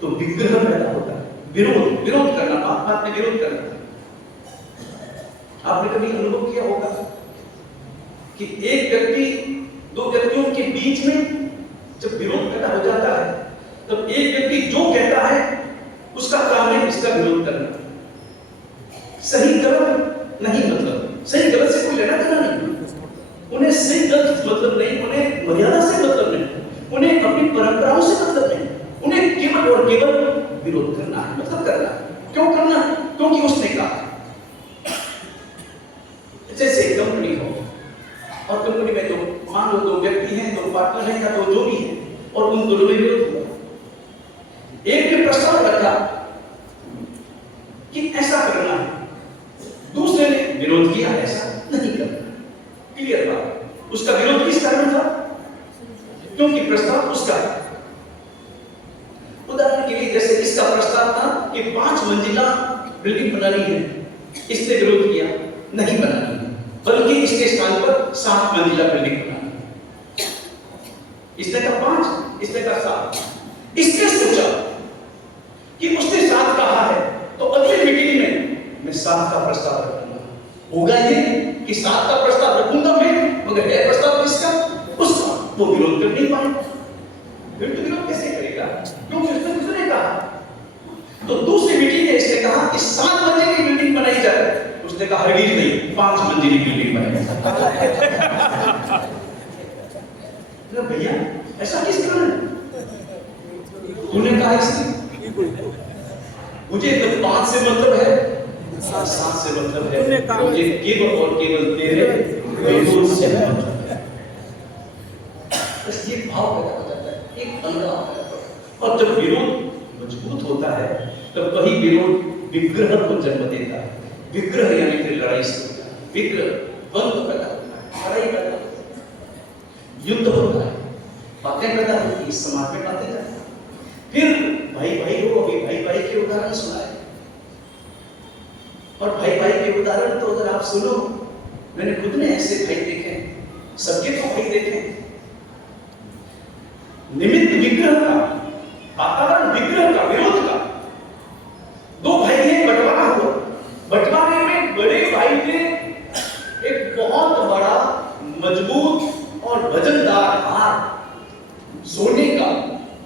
तो विग्रह पैदा होता है। विरोध करना, बात में विरोध करना। आपने कभी अनुभव किया होगा कि एक व्यक्ति, 2 व्यक्तियों के बीच में जब विरोध पैदा हो जाता है, तब एक व्यक्ति जो कहता है उसका काम है इसका विरोध करना। सही गलत नहीं, मतलब सही गलत से कोई लेना देना नहीं। उन्हें सही गलत मतलब नहीं, उन्हें मर्यादा से मतलब नहीं, उन्हें अपनी परंपराओं से मतलब नहीं, उन्हें केवल और केवल विरोध करना है, मतलब करना है। क्यों करना है? क्योंकि उसने कहा। जैसे कंपनी हो, और कंपनी में तो मान लो 2 व्यक्ति हैं, 2 पार्टनर हैं, या 2 जो भी हैं, और उन दोनों में विरोध हुआ। एक ने प्रस्ताव रखा कि ऐसा करना है, दूसरे ने विरोध किया ऐसा नहीं करना। क्लियर बात? उसका विरोध किस कारण था? क्योंकि प्रस्ताव उसका। उदाहरण के लिए जैसे इसका प्रस्ताव था कि 5 मंजिला बिल्डिंग बनानी है, इसने विरोध किया, नहीं बनानी, बल्कि इसके इसके स्थान पर 7 मंजिला बिल्डिंग बनानी। इसने कहा 5, इसने कहा 7। इसने सोचा कि उसने 7 कहा है तो अगली मीटिंग में मैं 7 का प्रस्ताव रखूंगा। होगा ये कि 7 का प्रस्ताव रखूंगा मैं, मगर है प्रस्ताव किसका? उसका। वो विरोध कर नहीं पाएगा। फिर तो विरोध कैसे करेगा? क्योंकि उसने दूसरे कहा। तो दूसरी मीटिंग में इसने कहा कि 7 मंजिली बिल्डिंग बनाई जाए। उसने कहा हरगिज नहीं, 5 मंजिली बिल्डिंग बनाई। भैया ऐसा किस कारण है? तूने कहा इसलिए, मुझे तो 5 से मतलब है, 7 से मतलब है, मुझे केवल और केवल तेरे विरोध से मतलब है। बस ये भाव पैदा हो जाता है, एक अलगाव। और जब विरोध मजबूत होता है तब वही विरोध विग्रह को जन्म देता है। विग्रह यानी फिर लड़ाई से होता है, विग्रह द्वंद्व पैदा होता है, लड़ाई पैदा होती है, युद्ध होता है, बातें पैदा होती है, समाज में बातें जाती हैं। फिर भाई भाई को अभी भाई भाई के उदाहरण सुनाए, और भाई भाई के उदाहरण तो अगर आप सुनो, मैंने खुद ने ऐसे भाई देखे, सबके तो भाई देखे। निमित्त विग्रह का, वातावरण विग्रह का, विरोध का। 2 भाई ने बंटवारा हुआ, बंटवारे में बड़े भाई ने एक बहुत बड़ा मजबूत और वजनदार हार, सोने का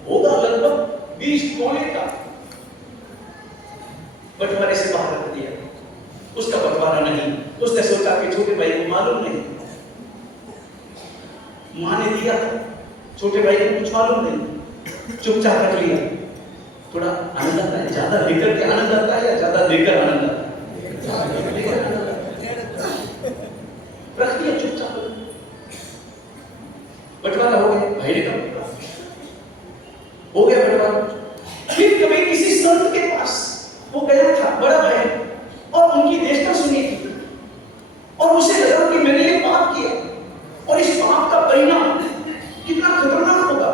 होगा लगभग 20 तोले का, बंटवारे से बाहर रख दिया। उसका बंटवारा नहीं। उसने सोचा कि छोटे भाई को मालूम नहीं, मां ने दिया था, छोटे भाई को कुछ मालूम नहीं, चुपचाप रख लिया। थोड़ा आनंद आता है, ज्यादा लेकर के आनंद आता है या ज्यादा देकर आनंद आता है? रख दिया चुपचाप, बंटवारा हो गया। भाई ने कहा हो गया बंटवारा। फिर कभी किसी संत के पास वो गया था, बड़ा भाई, और उनकी देशना सुनी थी, और उसे लगा कि मैंने ये पाप किया और इस पाप का परिणाम कितना खतरनाक होगा।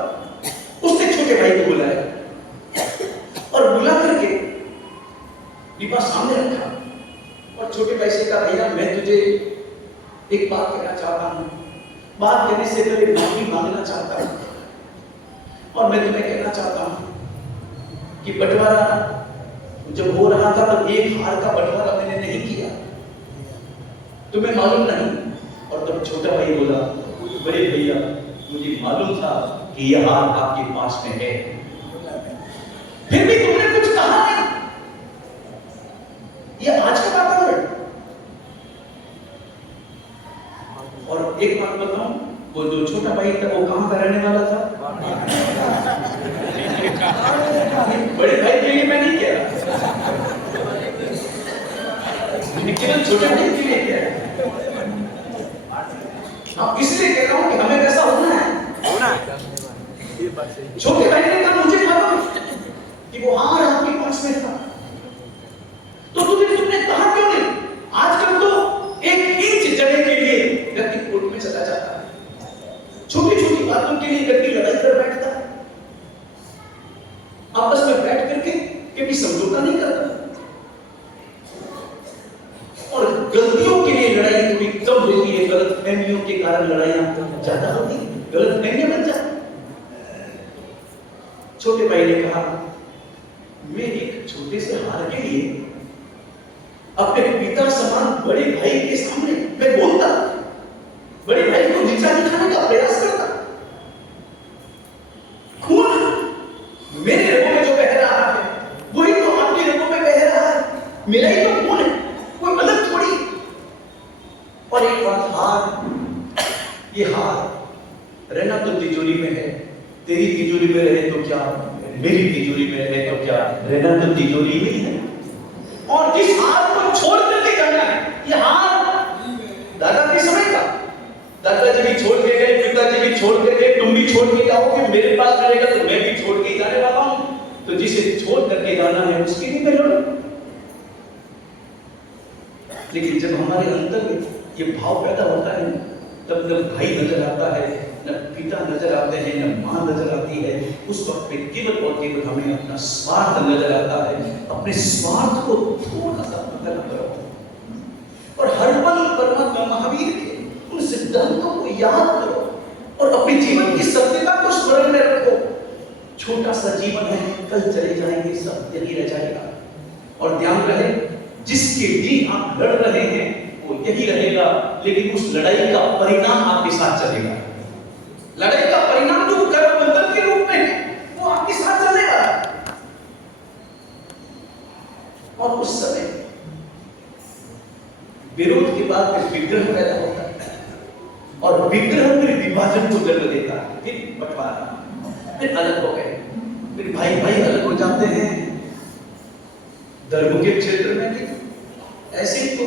उसने छोटे भाई को बुलाया और बुला करके दीपा सामने रखा और छोटे भाई से कहा, भैया मैं तुझे एक बात कहना चाहता हूँ। बात कहने से पहले माफी मांगना चाहता हूँ, और मैं तुम्हें कहना चाहता हूँ कि बंटवारा जब हो रहा था तो एक हार का बंटवारा मैंने नहीं किया, तुम्हें मालूम नहीं। और तब छोटा भाई बोला, बड़े भैया मुझे मालूम था कि यह हार आपके पास में है, फिर भी तुमने कुछ कहा नहीं। ये आज का वातावरण। और एक बात बताऊं, वो जो छोटा भाई था वो कहां का रहने वाला था? बड़े भाई के लिए मैं नहीं कह रहा, केवल छोटे भाई के लिए कह रहा। अब इसलिए कह रहा हूं कि हमें कैसा होना है। छोटे भाई ने कहा मुझे मालूम कि वो हार आपके पास में था, तो तुमने कहा क्यों नहीं? आजकल तो 1 इंच जगह के लिए व्यक्ति कोर्ट में चला जाता है, छोटी छोटी बातों के लिए व्यक्ति लड़ाई कर बैठता है, आपस में बैठ करके कभी समझौता नहीं करता, और गलतियों के लिए लड़ाई थोड़ी कम होती है, गलतफहमियों के कारण लड़ाइयां ज्यादा होती है, गलतफहमियां बन जाती। छोटे भाई ने कहा, मैं एक छोटे से हार के लिए अपने पिता समान बड़े भाई के सामने मैं बोलता, बड़े भाई को नीचा दिखाने का प्रयास करता। खून मेरे रगों में जो बह रहा है वही तो आपकी रगों में बह रहा है, मेरा ही तो खून है, कोई अलग थोड़ी। और एक बात, हार, ये हार रहना तो तिजोरी में है, तेरी तिजोरी में रहे तो क्या, मेरी तिजोरी में रहे तो क्या, रहना तो तिजोरी में ही है। और जिस हार को छोड़ करके जाना है, ये हार दादा के समय का, दादाजी भी छोड़ के गए, पिताजी भी छोड़ के गए, तुम भी छोड़ के जाओगे, मेरे पास रहेगा तो मैं भी छोड़ के जाने वाला हूं। तो जिसे छोड़ करके जाना है उसकी भी मैं लड़ूं। लेकिन जब हमारे अंदर में ये भाव पैदा होता है, तब न भाई नजर आता है, न पिता नजर आते हैं, न मां नजर आती है। उस वक्त में केवल और केवल हमें अपना स्वार्थ नजर आता है। अपने स्वार्थ को थोड़ा सा पकड़ करो। और हर पल परमात्मा महावीर के सिद्धांतों को याद करो और अपने जीवन की सत्यता को स्मरण में रखो। छोटा सा जीवन है, कल चले जाएंगे, सब यही रह जाएगा। और ध्यान रहे, जिसके लिए आप लड़ रहे हैं वो यही रहेगा, लेकिन उस लड़ाई का परिणाम आपके साथ चलेगा। लड़ाई का परिणाम जो कर्म बंधन के रूप में है वो आपके साथ चलेगा। और उस समय विरोध के बाद फिर विग्रह पैदा होता है और विग्रह फिर विभाजन को जन्म देता है, फिर बंटवारा, फिर अलग हो गए, फिर भाई भाई अलग हो जाते हैं। धर्म के क्षेत्र में भी ऐसे तो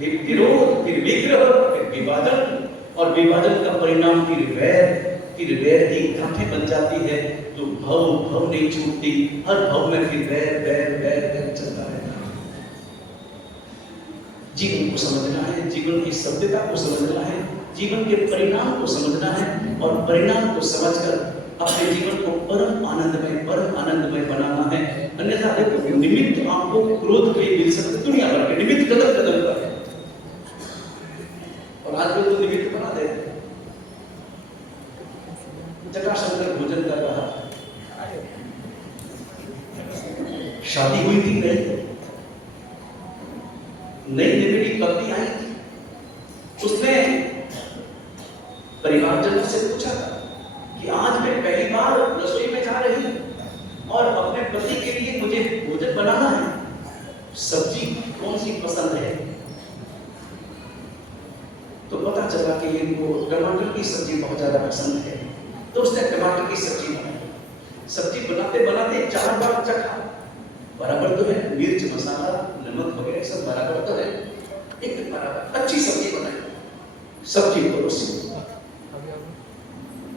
विरोध, फिर विग्रह, फिर विभाजन, और विभाजन का परिणाम फिर वैर की गांठें बन जाती है। तो भव नहीं छूटती, हर भव में फिर वैर चलता रहता है। जीवन को समझना है, जीवन की सभ्यता को समझना है, जीवन के परिणाम को समझना है, और परिणाम को समझकर अपने जीवन को परम आनंदमय बनाना है। अन्यथा देखो, निमित्त आपको क्रोध के लिए मिल सकते, दुनिया भर के निमित्त कदम कदम पर है, और आज तो निमित्त बना देते हैं। जटाशंकर भोजन कर रहा, शादी हुई थी नई निवेड़ी पत्नी आई थी। उसने परिवारजनों से पूछा कि आज मैं पहली बार रसोई में जा रही हूं और अपने पति के लिए मुझे भोजन बनाना है, सब्जी कौन सी पसंद है? तो पता चला कि इनको टमाटर की सब्जी बहुत ज्यादा पसंद है। तो उसने टमाटर की सब्जी बनाई। सब्जी बनाते बनाते 4 बार चखा, बराबर तो है, मिर्च मसाला नमक वगैरह सब बराबर तो है, एक बराबर अच्छी सब्जी बनाई। सब्जी परोसी,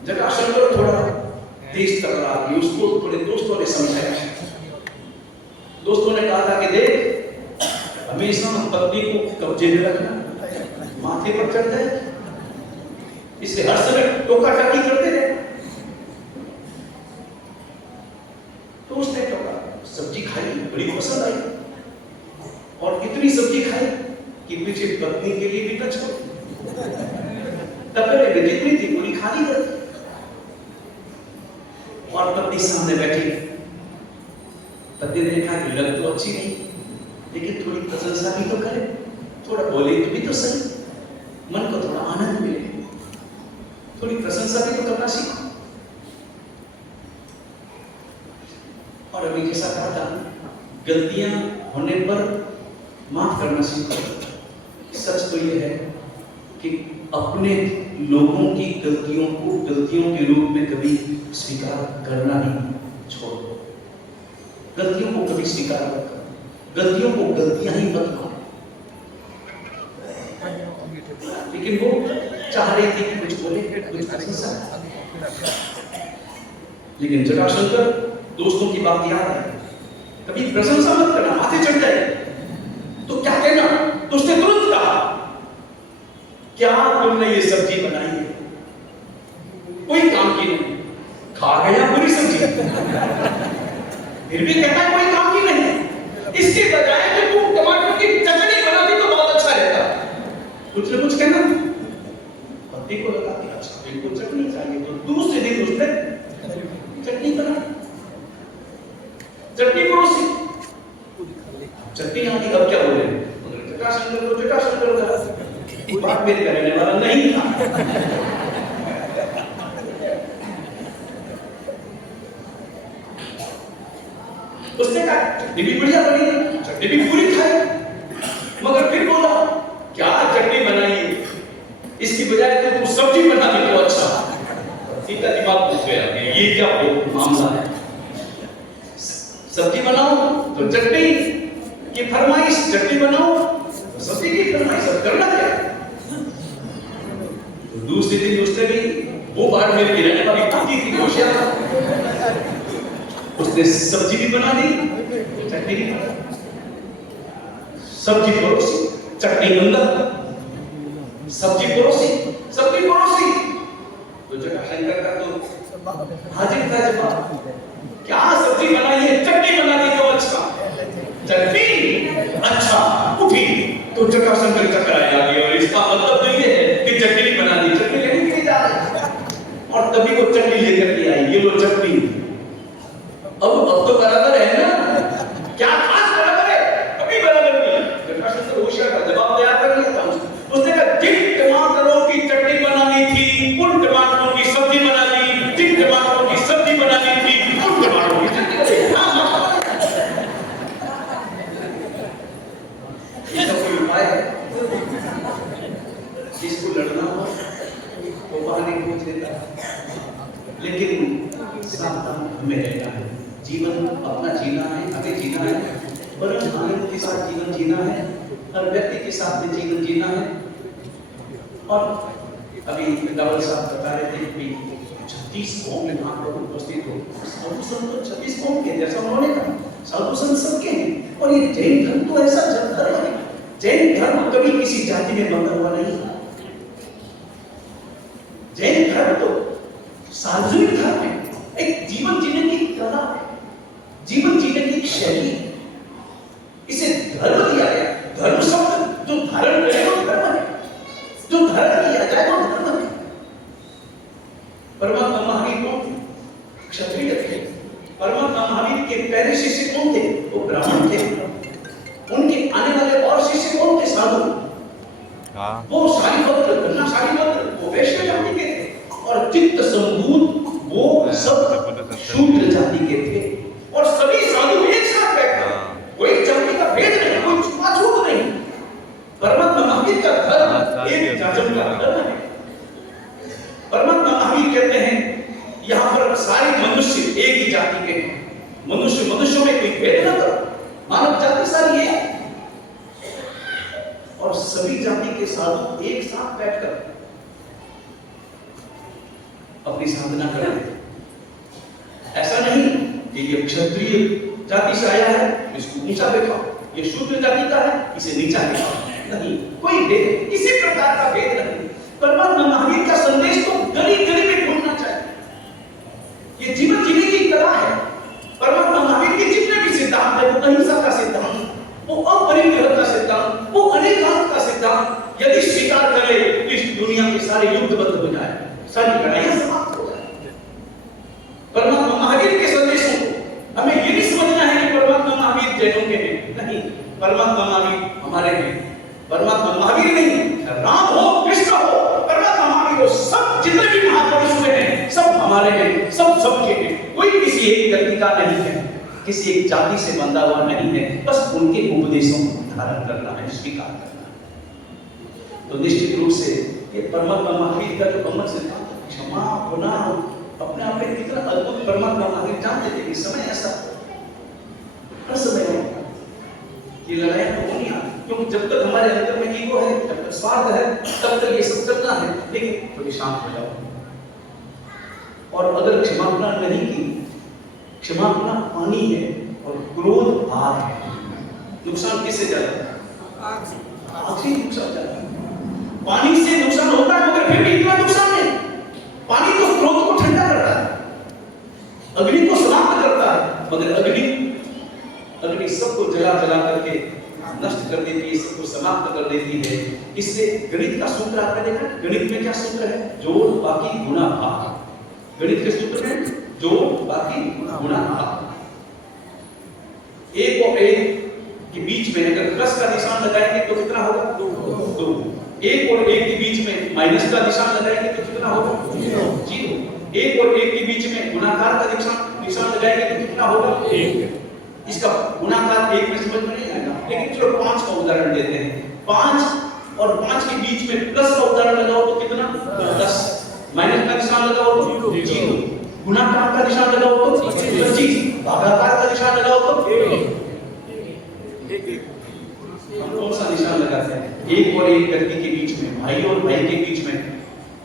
जटाशंकर थोड़ा तेज तकरा कि उसको थोड़े दोस्तों ने समझाया। दोस्तों ने कहा था कि देख, हमेशा पत्नी को कब्जे में रखना, माथे पर चढ़ जाए, इससे हर समय टोका टाकी करते रहे। तो उसने टोका सब्जी खाई, बड़ी पसंद आई, और इतनी सब्जी खाई कि पीछे पत्नी के लिए भी न छोड़ी। तपेले में जितनी थी पूरी खाली कर दी, और पत्नी सामने बैठी। पत्नी ने कहा कि लग तो अच्छी नहीं, लेकिन थोड़ी प्रशंसा भी तो करे, थोड़ा बोले तो भी तो सही, मन को थोड़ा आनंद मिले, थोड़ी प्रशंसा भी तो करना सीखो। और अभी जैसा कहा था, गलतियां होने पर माफ करना सीखो। सच तो यह है कि अपने लोगों की गलतियों को गलतियों के रूप में कभी स्वीकार करना नहीं छोड़ो। गलतियों को कभी स्वीकार मत करो, गलतियों को गलतियां ही मत करो। लेकिन वो चाह रही थी कि कुछ बोले, कुछ प्रशंसा, लेकिन जटाशंकर दोस्तों की बात याद है, कभी प्रशंसा मत करना, माथे चढ़ जाए तो क्या कहना? तो उसने तुरंत कहा, क्या तुमने ये सब्जी बनाई है? कोई काम की नहीं, खा गया पूरी सब्जी। फिर भी कहता है कोई काम की नहीं। इसके बजाय कि तुम टमाटर की चटनी बनाती तो बहुत अच्छा रहता। कुछ न कुछ कहना, पत्नी को लगा कि अच्छा इनको चटनी चाहिए, तो दूसरे दिन उसने चटनी बनाई, चटनी परोसी, चटनी आ गई। अब क्या बोले? जटाशंकर का बात मेरे करने वाला नहीं था। उसने कहा चटनी भी बढ़िया बनी, चटनी भी पूरी खाई, मगर फिर बोला क्या चटनी बनाई है, इसकी बजाय तो तू सब्जी बना दी तो अच्छा। सीधा दिमाग घुस गया कि ये क्या मामला है, सब्जी बनाओ तो चटनी की फरमाइश, चटनी बनाओ तो सब्जी की फरमाइश, अब करना क्या? तो दूसरे दिन उसने भी वो बार मेरे गिरने वाली पत्नी थी, होशियार, उसने सब्जी भी बना दी, चटनी भी बना दी। सब्जी परोसी, चटनी अंदर, सब्जी परोसी, सब्जी परोसी। तो जटाशंकर का तो हाजिर था जवाब, क्या सब्जी बनाई है? चटनी बना दी तो अच्छा। चटनी अच्छा, उठी तो जटाशंकर चक्कर आ गया। और इसका मतलब तो ये है कि करना हो तो बहाने खोज लेता है, लेकिन सावधान हमें रहना है। जीवन अपना जीना है, हमें जीना है, परम आनंद के साथ जीवन जीना है, हर व्यक्ति के साथ में जीवन जीना है। और अभी डबल साहब बता रहे थे कि 36 कौम में वहां पर उपस्थित हो, साधु संत तो 36 कौम के, जैसा उन्होंने कहा साधु संत सबके हैं। और ये जैन धर्म तो ऐसा धर्म है, जैन धर्म कभी किसी जाति में बंधा हुआ नहीं। जैन धर्म तो सार्वजनिक धर्म है, एक जीवन जीने की कला, जीवन जीने की शैली, इसे धर्म दिया गया। धर्म शब्द जो धारण करे वो धर्म है, जो धारण किया जाए वो धर्म है। परमात्मा महावीर कौन थे? क्षत्रिय थे। परमात्मा महावीर के पहले शिष्य कौन थे? वो ब्राह्मण थे। उनके आने वाले और शिष्य कौन थे? साधु। वो शारीपत्र, गन्ना शारीपत्र, वो वैश्य जाति के थे। और चित्त संबूत वो सब शूद्र जाति के थे। और सभी साधु एक साथ बैठे, कोई जाति का भेद नहीं, कोई छूत नहीं। परमात्मा महावीर का धर्म एक जाति का धर्म है। परमात्मा महावीर कहते हैं यहाँ पर सारे मनुष्य एक ही जाति के हैं। मनुष्यों में कोई भेद न करो, मानव जाति सारी है। और सभी जाति के साधु एक साथ बैठकर अपनी साधना करें। ऐसा नहीं कि ये क्षत्रिय जाति से आया है, इसको ऊंचा देखा, ये शूद्र जाति का है, इसे नीचा देखा, नहीं, कोई भेद, किसी प्रकार का भेद नहीं। परमात्मा महावीर का संदेश तो गली गली में ढूंढना चाहिए। ये जीवन जीने की कला है। परमात्मा महावीर के जितने भी सिद्धांत है, वो अहिंसा का सिद्धांत, वो अपरिग्रह का सिद्धांत, वो अनेकांत का सिद्धांत यदि स्वीकार करे तो इस दुनिया के सारे युद्ध बंद हो जाए, सारी लड़ाइयां समाप्त हो जाए। परमात्मा महावीर के संदेशों को हमें ये नहीं समझना है कि परमात्मा महावीर जैनों के हैं, नहीं, परमात्मा महावीर हमारे हैं। परमात्मा महावीर नहीं, राम हो, कृष्ण हो, परमात्मा महावीर हो, सब जितने भी महापुरुष हुए हैं सब हमारे हैं, सब सबके हैं। कोई किसी एक व्यक्ति का नहीं है, किसी एक जाति से बंधा हुआ नहीं है। बस उनके उपदेशों को धारण करना है, स्वीकार करना है। तो निश्चित रूप से ये परमात्मा महावीर का जो अमर सिद्धांत, क्षमा गुनाह, अपने आप में कितना अद्भुत परमात्मा महावीर जानते थे कि समय ऐसा हर समय होगा, ये लड़ाइयां तो होनी है। क्योंकि जब तक हमारे अंदर में ईगो है, जब तक स्वार्थ है, तब तक ये सब चलना है। लेकिन थोड़ी शांत हो जाओ। और अगर क्षमा गुनाह नहीं की, क्षमा गुनाह पानी है और क्रोध आग है। नुकसान किससे ज्यादा है? आग से नुकसान ज्यादा है। पानी से नुकसान होता है मगर फिर भी इतना नुकसान नहीं। पानी तो क्रोध को ठंडा करता है, अग्नि को समाप्त करता है, मगर अग्नि सबको जला जला करके नष्ट कर देती है, सबको समाप्त कर देती है। इससे गणित का सूत्र आपने देखा, गणित में क्या सूत्र है? जोड़ बाकी गुणा भाग। गणित के सूत्र में जोड़ बाकी गुणा भाग। एक और एक के बीच में अगर प्लस का निशान लगाएंगे तो कितना होगा? 2। एक और एक के बीच में माइनस का निशान लगाएंगे तो कितना होगा? 0। एक और एक के बीच में गुणाकार का निशान लगाएंगे तो कितना होगा? 1। इसका गुणाकार 1 में समझ में नहीं आएगा, लेकिन चलो 5 का उदाहरण देते हैं। 5 और 5 के बीच में प्लस का उदाहरण लगाओ तो कितना? 10। माइनस का निशान लगाओ तो 0। गुणाकार का निशान लगाओ तो 25। भागाकार का निशान लगाओ तो 1। हम कौन सा निशान लगाते हैं? एक और एक व्यक्ति के बीच में, भाई और भाई के बीच में,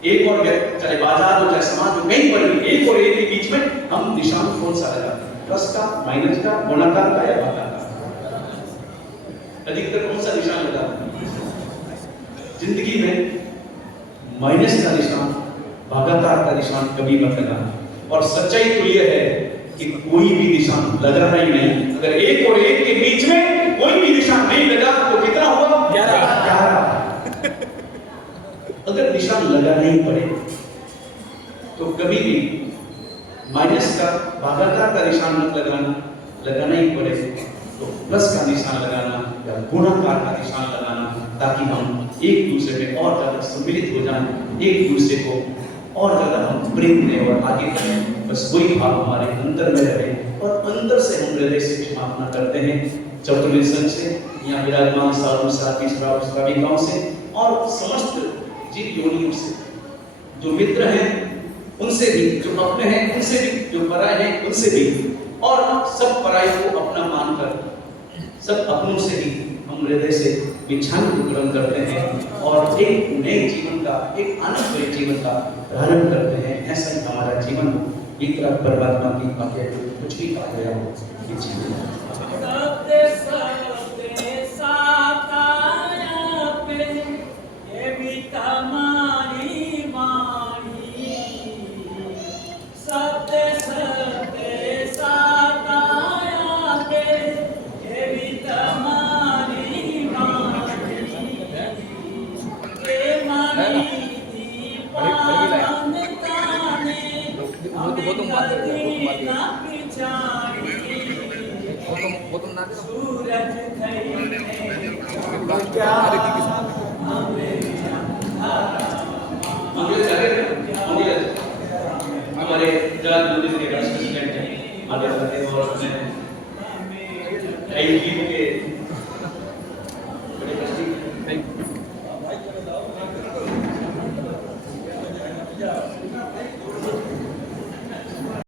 एक और व्यक्ति, चाहे बाजार हो चाहे समाज हो, कहीं पर भी एक और एक के बीच में हम निशान कौन सा लगाते हैं? प्लस का, माइनस का, गुणाकार का या भागाकार का? अधिकतर कौन सा निशान लगाते हैं? जिंदगी में माइनस का निशान, भागाकार का निशान कभी मत लगाना। और सच्चाई तो यह है कि कोई भी निशान लगाना ही नहीं। अगर एक और एक के बीच में कोई भी निशान नहीं लगा तो कितना हुआ? 11। अगर निशान लगाना ही पड़े तो कभी भी माइनस का, भागाकार का निशान मत लगाना ही पड़े तो प्लस का निशान लगाना या गुणाकार का निशान लगाना, ताकि हम एक दूसरे में और ज्यादा सम्मिलित हो जाएं, एक दूसरे को और ज्यादा हम प्रेम दें और आगे बढ़ें। बस वही भाव हमारे अंदर में रहे और अंदर से हम हृदय से क्षमा करते हैं। चतुर्वेद संघ से, यहाँ विराजमान साधु साथी श्राविकाओं से और समस्त जिन योनियों से, जो मित्र हैं उनसे भी, जो अपने हैं उनसे भी, जो पराये हैं उनसे भी, और सब पराये को अपना मानकर सब अपनों से ही हम हृदय से विछान को ग्रहण करते हैं और एक नए जीवन का, एक आनंदमय जीवन का प्रारंभ करते हैं। ऐसा ही हमारा जीवन हो। एक तरह परमात्मा की बातें कुछ भी कहा गया हो, ये जीवन हमारे गुजरात मंदिर के राष्ट्र प्रेसिडेंट हैं, आदरणीय और कई गीत के